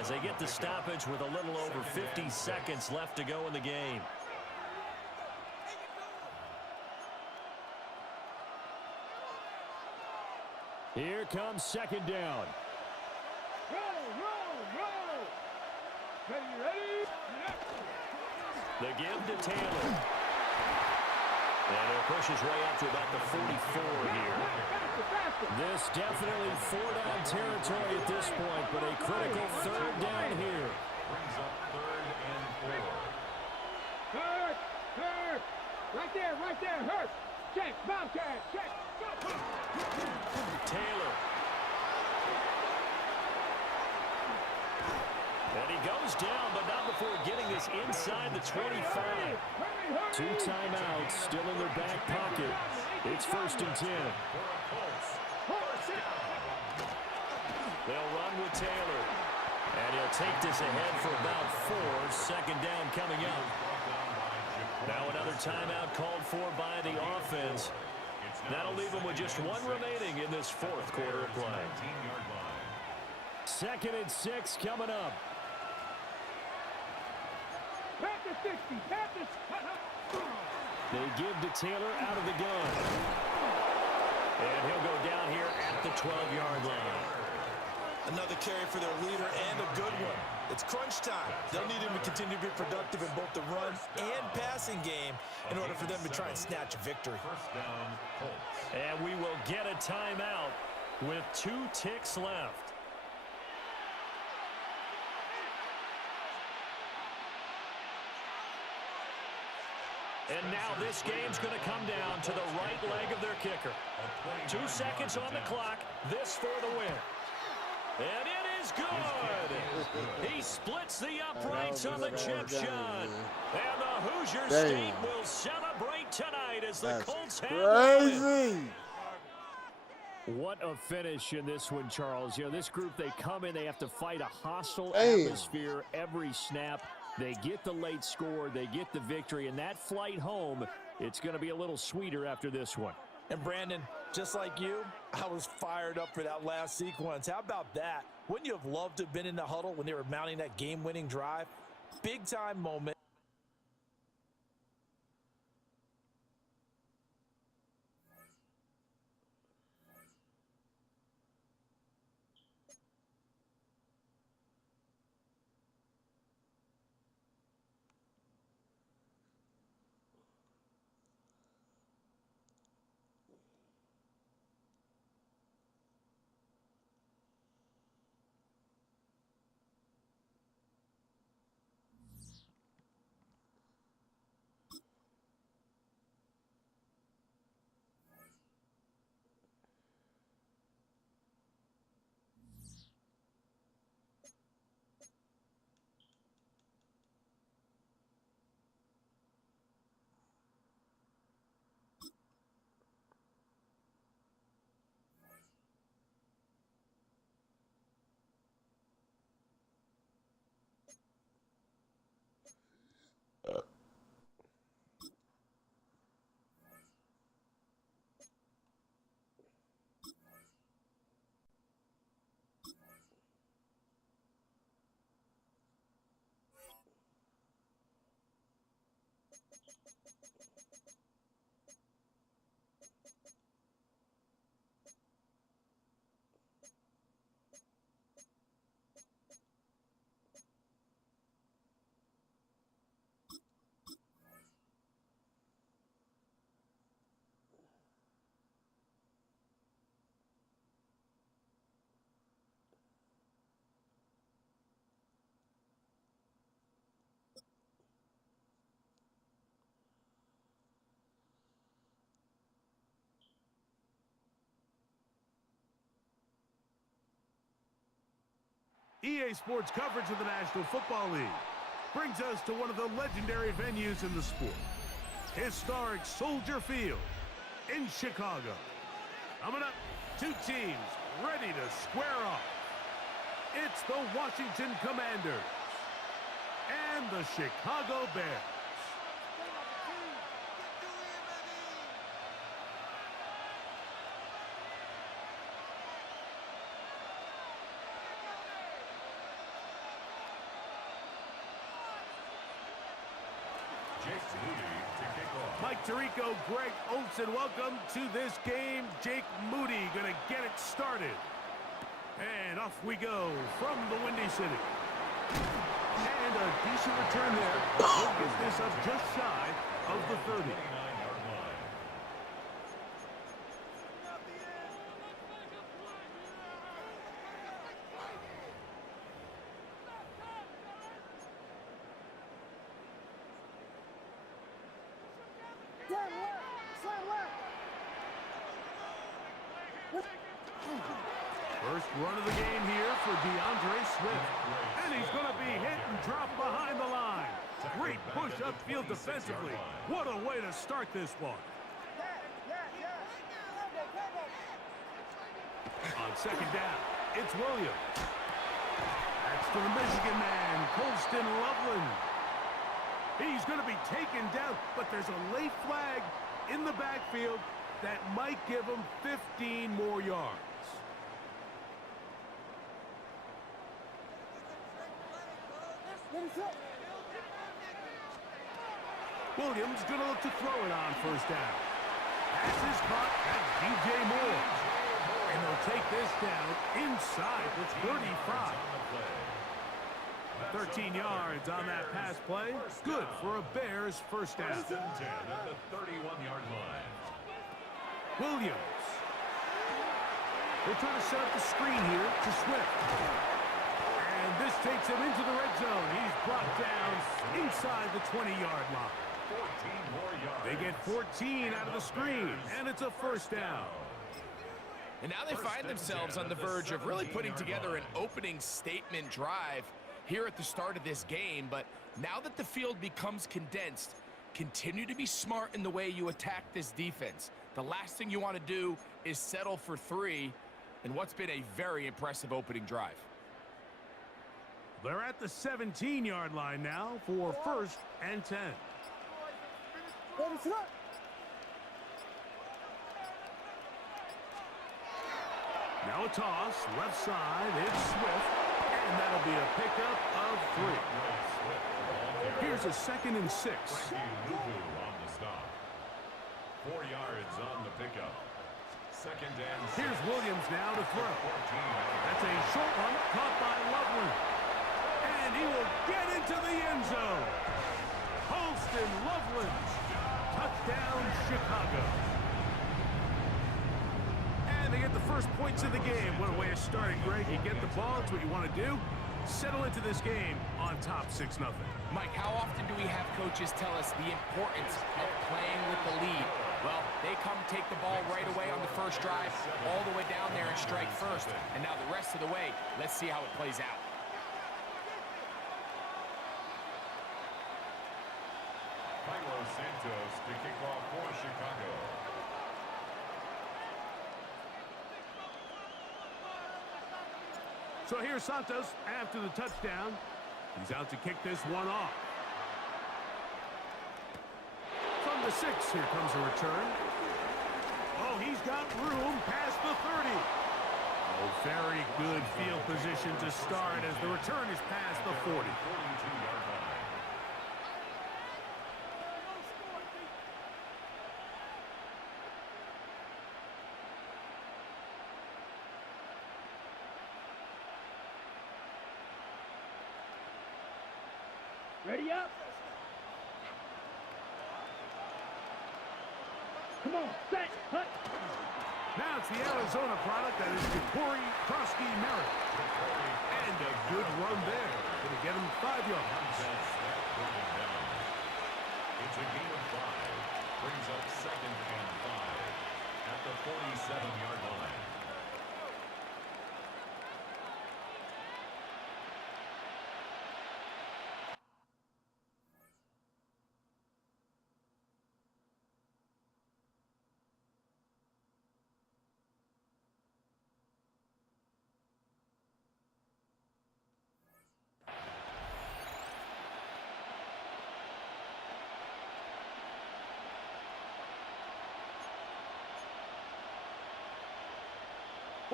as they get the stoppage with a little over 50 seconds left to go in the game. Here comes second down. The give to Taylor. And he'll push his way up to about the 44 here. This definitely 4-down territory at this point, but a critical third down here. Brings up 3rd and 4. Hurt! Right there, hurt! Check, Bobcat, check! Taylor. And he goes down, but not before getting this inside the 25. 2 timeouts still in their back pocket. It's 1st and 10. They'll run with Taylor. And he'll take this ahead for about 4. Second down coming up. Now another timeout called for by the offense. That'll leave them with just 1 remaining in this 4th quarter of play. 2nd and 6 coming up. They give to Taylor out of the gun. And he'll go down here at the 12-yard line. Another carry for their leader and a good one. It's crunch time. They'll need him to continue to be productive in both the run and passing game in order for them to try and snatch a victory. First down, Colts. And we will get a timeout with 2 ticks left. And now this game's going to come down to the right leg of their kicker. 2 seconds on the clock. This for the win. And it is good. He splits the uprights on the chip shot. And the Hoosier State will celebrate tonight as the Colts have crazy. What a finish in this one, Charles. You know, this group, they come in, they have to fight a hostile atmosphere every snap. They get the late score, they get the victory, and that flight home, it's going to be a little sweeter after this one. And Brandon, just like you, I was fired up for that last sequence. How about that? Wouldn't you have loved to have been in the huddle when they were mounting that game-winning drive? Big-time moment. EA Sports coverage of the National Football League brings us to one of the legendary venues in the sport. historic Soldier Field in Chicago. Coming up, two teams ready to square off. It's the Washington Commanders and the Chicago Bears. Mike Tirico, Greg Olsen, welcome to this game. Jake Moody gonna get it started. And off we go from the Windy City. And a decent return there. We'll get this up just shy of the 30. First run of the game here for DeAndre Swift. And he's going to be hit and dropped behind the line. Great push upfield defensively. What a way to start this one. On second down, it's Williams. That's to the Michigan man, Colston Loveland. He's going to be taken down, but there's a late flag in the backfield that might give him 15 more yards. Williams going to look to throw it on first down. Pass is caught at DJ Moore. And they'll take this down inside the 35. 13 yards on that pass play. Good for a Bears first down. First and 10 at the 31-yard line. Williams. They're trying to set up the screen here to Swift. And this takes him into the red zone. He's brought down inside the 20-yard line. 14 more yards. They get 14 out of the screen, and it's a first down. And now they find themselves on the verge of really putting together an opening statement drive here at the start of this game. But now that the field becomes condensed, continue to be smart in the way you attack this defense. The last thing you want to do is settle for 3 in what's been a very impressive opening drive. They're at the 17-yard line now for first and 10. Now a toss, left side, it's Swift, and that'll be a pickup of 3. Here's a 2nd and 6. On the stop. 4 yards on the pickup. 2nd and 6. Here's Williams now to throw. That's a short one caught by Loveland. And he will get into the end zone. Holston Loveland. Touchdown, Chicago. And they get the first points of the game. What a way of starting, Greg. You get the ball. It's what you want to do. Settle into this game on top 6-0. Mike, how often do we have coaches tell us the importance of playing with the lead? Well, they come take the ball right away on the first drive, all the way down there and strike first. And now the rest of the way, let's see how it plays out. Santos to kick off for Chicago. So here's Santos after the touchdown. He's out to kick this one off. From the 6, here comes a return. Oh, he's got room past the 30. Oh, very good field position to start as the return is past the 40. Ready up. Come on, set, hut. Now it's the Arizona product that is Ja'Cory Krosky Merritt. And a good run there. Going to get him 5 yards. It's a gain of 5. Brings up 2nd and 5 at the 47-yard line.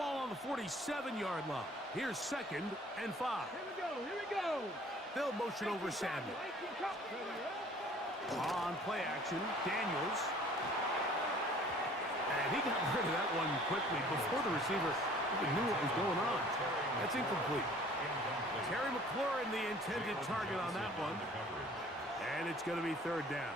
Ball on the 47-yard line. Here's 2nd and 5. Here we go, here we go. They'll motion over Samuel. On play action, Daniels. And he got rid of that one quickly before the receiver even knew what was going on. That's incomplete. Terry McLaurin, the intended target on that one. And it's going to be 3rd down.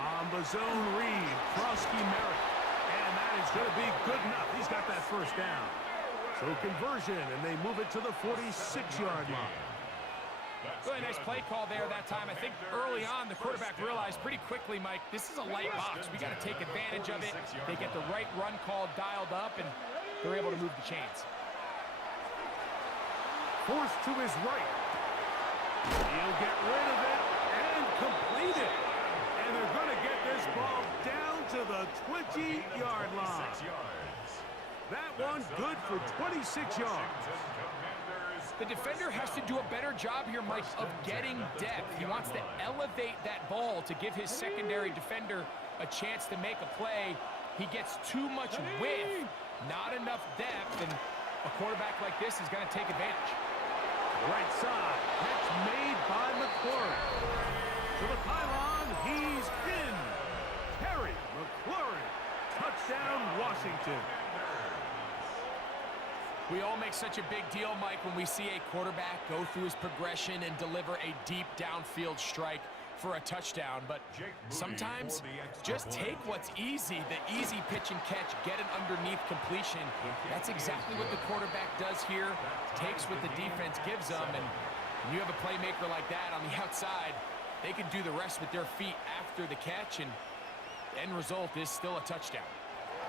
On the zone read, Krosky Merritt. And that is going to be good enough. He's got that 1st down. So conversion, and they move it to the 46-yard line. Really nice play call there that time. I think early on, the quarterback realized pretty quickly, Mike, this is a light box. We got to take advantage of it. They get the right run call dialed up, and they're able to move the chains. Forced to his right. He'll get rid of it and complete it. And they're going to get this ball down to the 20-yard line. That one good for 26 yards. The defender has to do a better job here, Mike, of getting depth. He wants to elevate that ball to give his secondary defender a chance to make a play. He gets too much width, not enough depth, and a quarterback like this is going to take advantage. Right side, catch made by McLaurin. To the pylon, he's in. Terry McLaurin, touchdown Washington. We all make such a big deal, Mike, when we see a quarterback go through his progression and deliver a deep downfield strike for a touchdown. But sometimes just take what's easy, the easy pitch and catch, get it underneath completion. That's exactly what the quarterback does here, takes what the defense gives them, and when you have a playmaker like that on the outside, they can do the rest with their feet after the catch, and the end result is still a touchdown.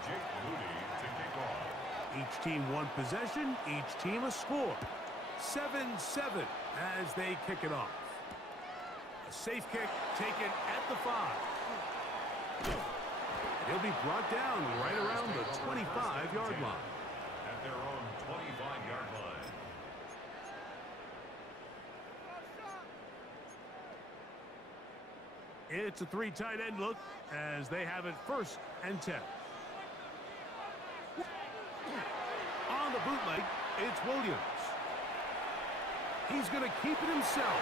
Jake Moody to kick off. Each team one possession, each team a score. 7-7 as they kick it off. A safe kick taken at the 5. He'll be brought down right around the 25-yard line. At their own 25-yard line. It's a 3 tight end look as they have it 1st and 10. On the bootleg, it's Williams. He's going to keep it himself.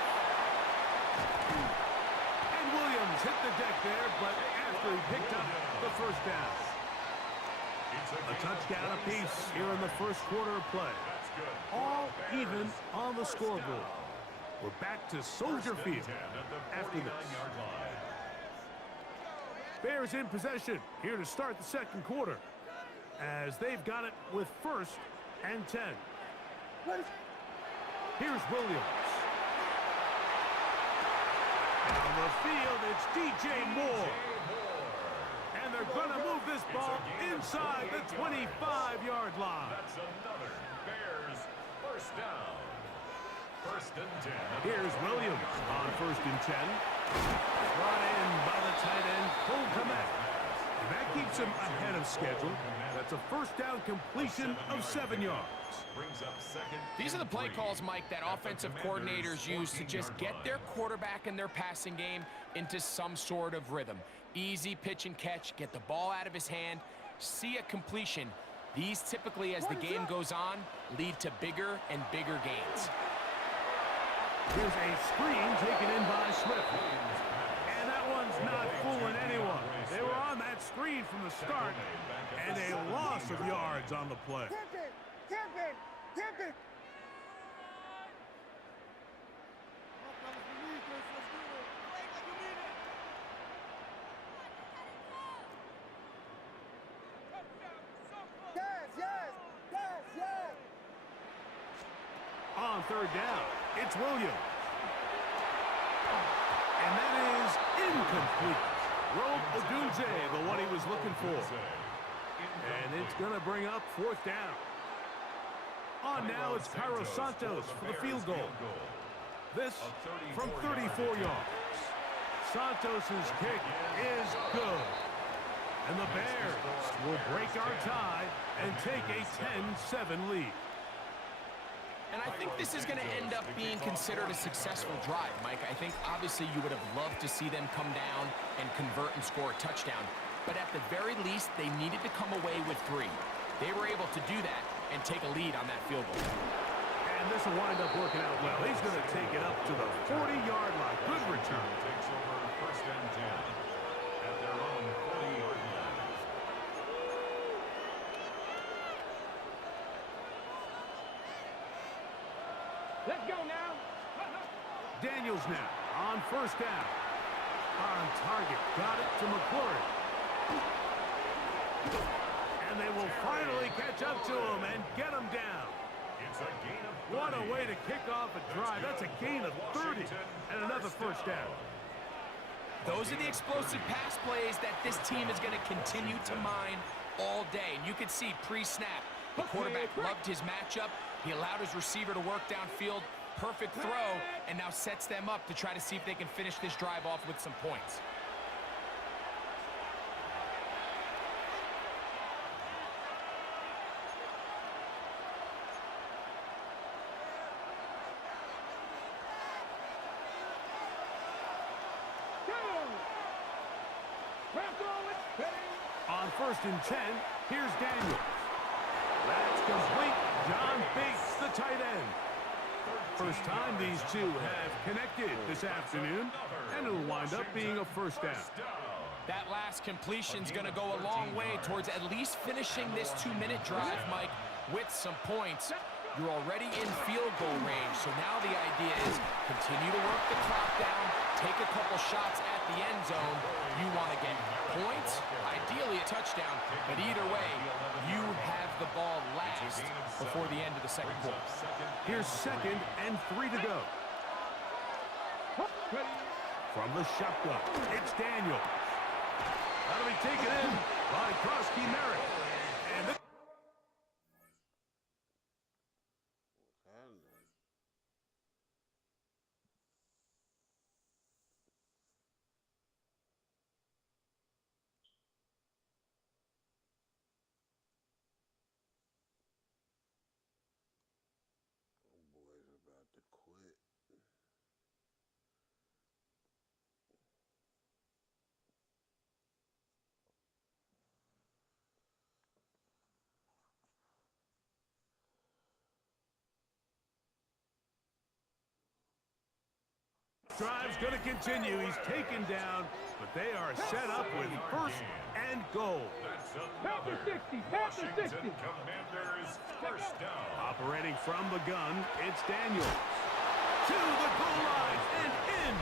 And Williams hit the deck there, but after he picked up the 1st down. A touchdown apiece here in the 1st quarter of play. All even on the scoreboard. We're back to Soldier Field after this. Bears in possession here to start the 2nd quarter, as they've got it with 1st and 10. Here's Williams. On the field, it's DJ Moore. And they're going to move this ball inside the 25-yard line. That's another Bears 1st down. 1st and 10. Here's Williams on 1st and 10. Brought in by the tight end, Cole Komet. And that keeps him ahead of schedule. That's a 1st down completion of 7 yards. These are the play calls, Mike, that offensive coordinators use to just get their quarterback and their passing game into some sort of rhythm. Easy pitch and catch, get the ball out of his hand, see a completion. These typically, as the game goes on, lead to bigger and bigger gains. Here's a screen taken in by Swift. And that one's not fooling anyone. They were on that screen from the start, and a loss of yards on the play. On 3rd down, it's Williams. And that is incomplete. Rome Odunze, the one he was looking for. And it's going to bring up 4th down. On now, it's Cairo Santos for the field goal. This from 34 yards. Santos' kick is good. And the Bears will break our tie and take a 10-7 lead. And I think this is going to end up being considered a successful drive, Mike. I think obviously you would have loved to see them come down and convert and score a touchdown. But at the very least, they needed to come away with 3. They were able to do that and take a lead on that field goal. And this will wind up working out well. He's going to take it up to the 40-yard line. Good return. Takes over first and 10 at their own 40-yard line. Let's go now. Daniels now on first down. On target. Got it to McClure. And they will finally catch up to him and get him down. It's a gain of 30. What a way to kick off a drive. That's a gain of 30 and another first down. Those are the explosive pass plays that this team is going to continue to mine all day. And you can see pre-snap, the quarterback loved his matchup. He allowed his receiver to work downfield. Perfect throw, and now sets them up to try to see if they can finish this drive off with some points. On first and 10, here's Daniels. That's complete. John Bates, the tight end. First time these two have connected this afternoon, and it'll wind up being a first down. That last completion's going to go a long way towards at least finishing this 2-minute drive, Mike, with some points. You're already in field goal range, so now the idea is continue to work the clock down, take a couple shots at the end zone. You want to get points, ideally a touchdown, but either way, you have the ball last before the end of the second quarter. Here's 2nd and 3 to go. From the shotgun, it's Daniel. That'll be taken in by Krosky Merritt. And the boys about to quit. drive's going to continue. He's taken down, but they are set up with first and goal. That's Panther another 60, Panther 60. Washington Commanders first down. Operating from the gun, it's Daniels. To the goal line and in.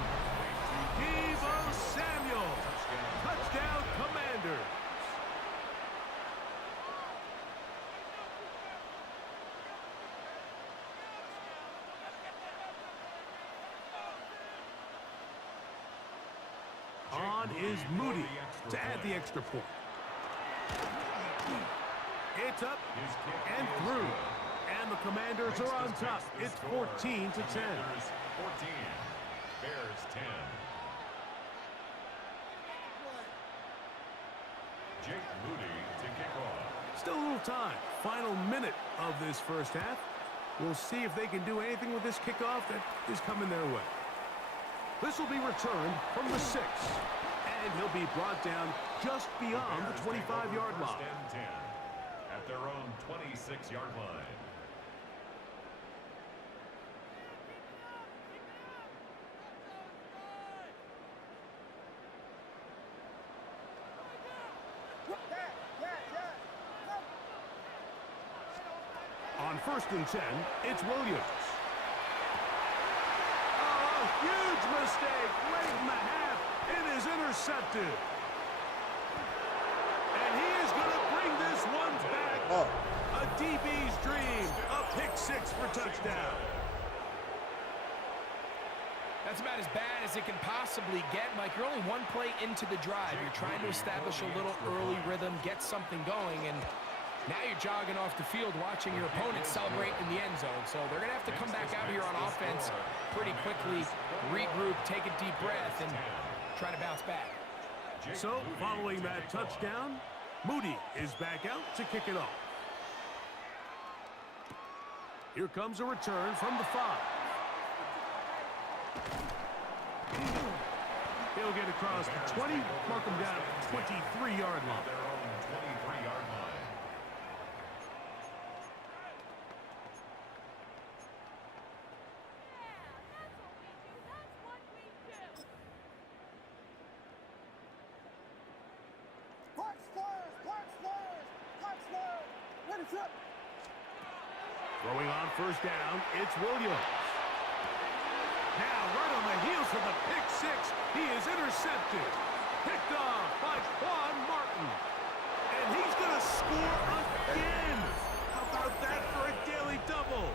Deebo Samuel. Touchdown, Commanders. On is Moody to add the extra point. It's up and through. And the Commanders are on top. It's 14-10. Commanders 14, Bears 10. Jake Moody to kick off. Still a little time. Final minute of this first half. We'll see if they can do anything with this kickoff that is coming their way. This will be returned from the 6, and he'll be brought down just beyond the 25-yard line. First and 10 at their own 26-yard line. On first and 10, it's Williams. Huge mistake late in the half. It is intercepted. And he is going to bring this one back. A DB's dream. A pick 6 for touchdown. That's about as bad as it can possibly get, Mike. You're only one play into the drive. You're trying to establish a little early rhythm, get something going, and now you're jogging off the field watching your opponent celebrate in the end zone. So they're going to have to come back out here on offense pretty quickly, regroup, take a deep breath, and try to bounce back. So following that touchdown, Moody is back out to kick it off. Here comes a return from the 5. He'll get across the 20, mark him down at the 23-yard line. Their own 23-yard line. Throwing on first down, it's Williams. Now, right on the heels of the pick 6, he is intercepted. Picked off by Quan Martin. And he's going to score again. How about that for a daily double?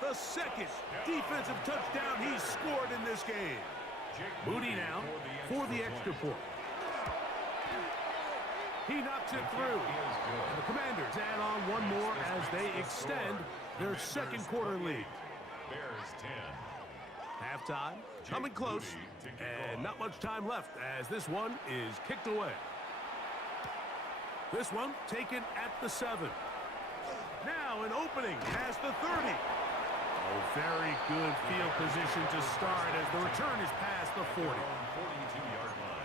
The second defensive touchdown he's scored in this game. Moody now for the extra point. He knocks it through. And the Commanders add on one more as they extend their second quarter lead. Bears 10. Halftime coming close, and not much time left as this one is kicked away. This one taken at the 7. Now an opening past the 30. Oh, very good field position to start as the return is past the 40. 42-yard line.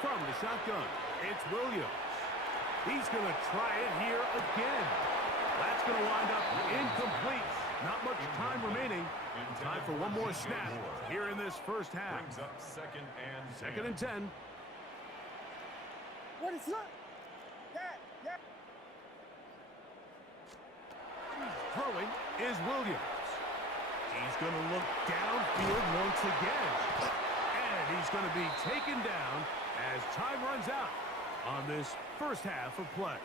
From the shotgun, it's Williams. He's going to try it here again. That's going to wind up incomplete. Not much time remaining. Time for one more snap here in this first half. Brings up second and 10. Second and 10. What is that? Throwing is Williams. He's going to look downfield once again. And he's going to be taken down as time runs out on this first half of play.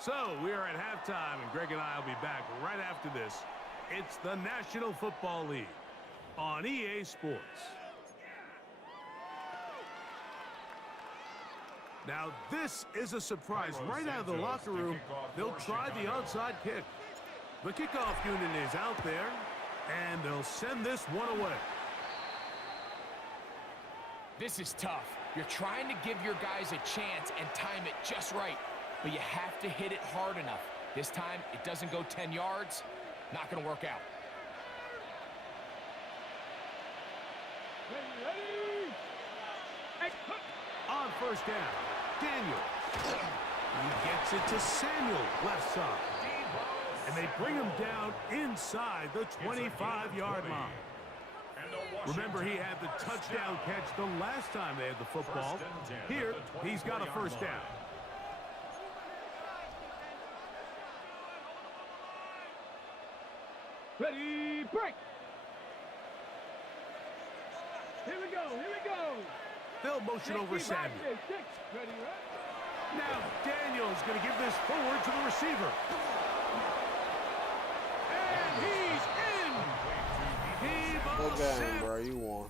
So we are at halftime, and Greg and I will be back right after this. It's the National Football League on EA Sports. Now this is a surprise. Right out of the locker room, they'll try the onside kick. The kickoff unit is out there, and they'll send this one away. This is tough. You're trying to give your guys a chance and time it just right, but you have to hit it hard enough. This time, it doesn't go 10 yards. Not going to work out. On first down, Daniel. He gets it to Samuel, left side. And they bring him down inside the 25-yard line. Remember, he had the touchdown catch the last time they had the football. Here, he's got a first down. Ready, break! Here we go, here we go! They'll motion over Samuel. Ready, right? Now Daniel's going to give this forward to the receiver. And he's in! He Good game, bro. You won.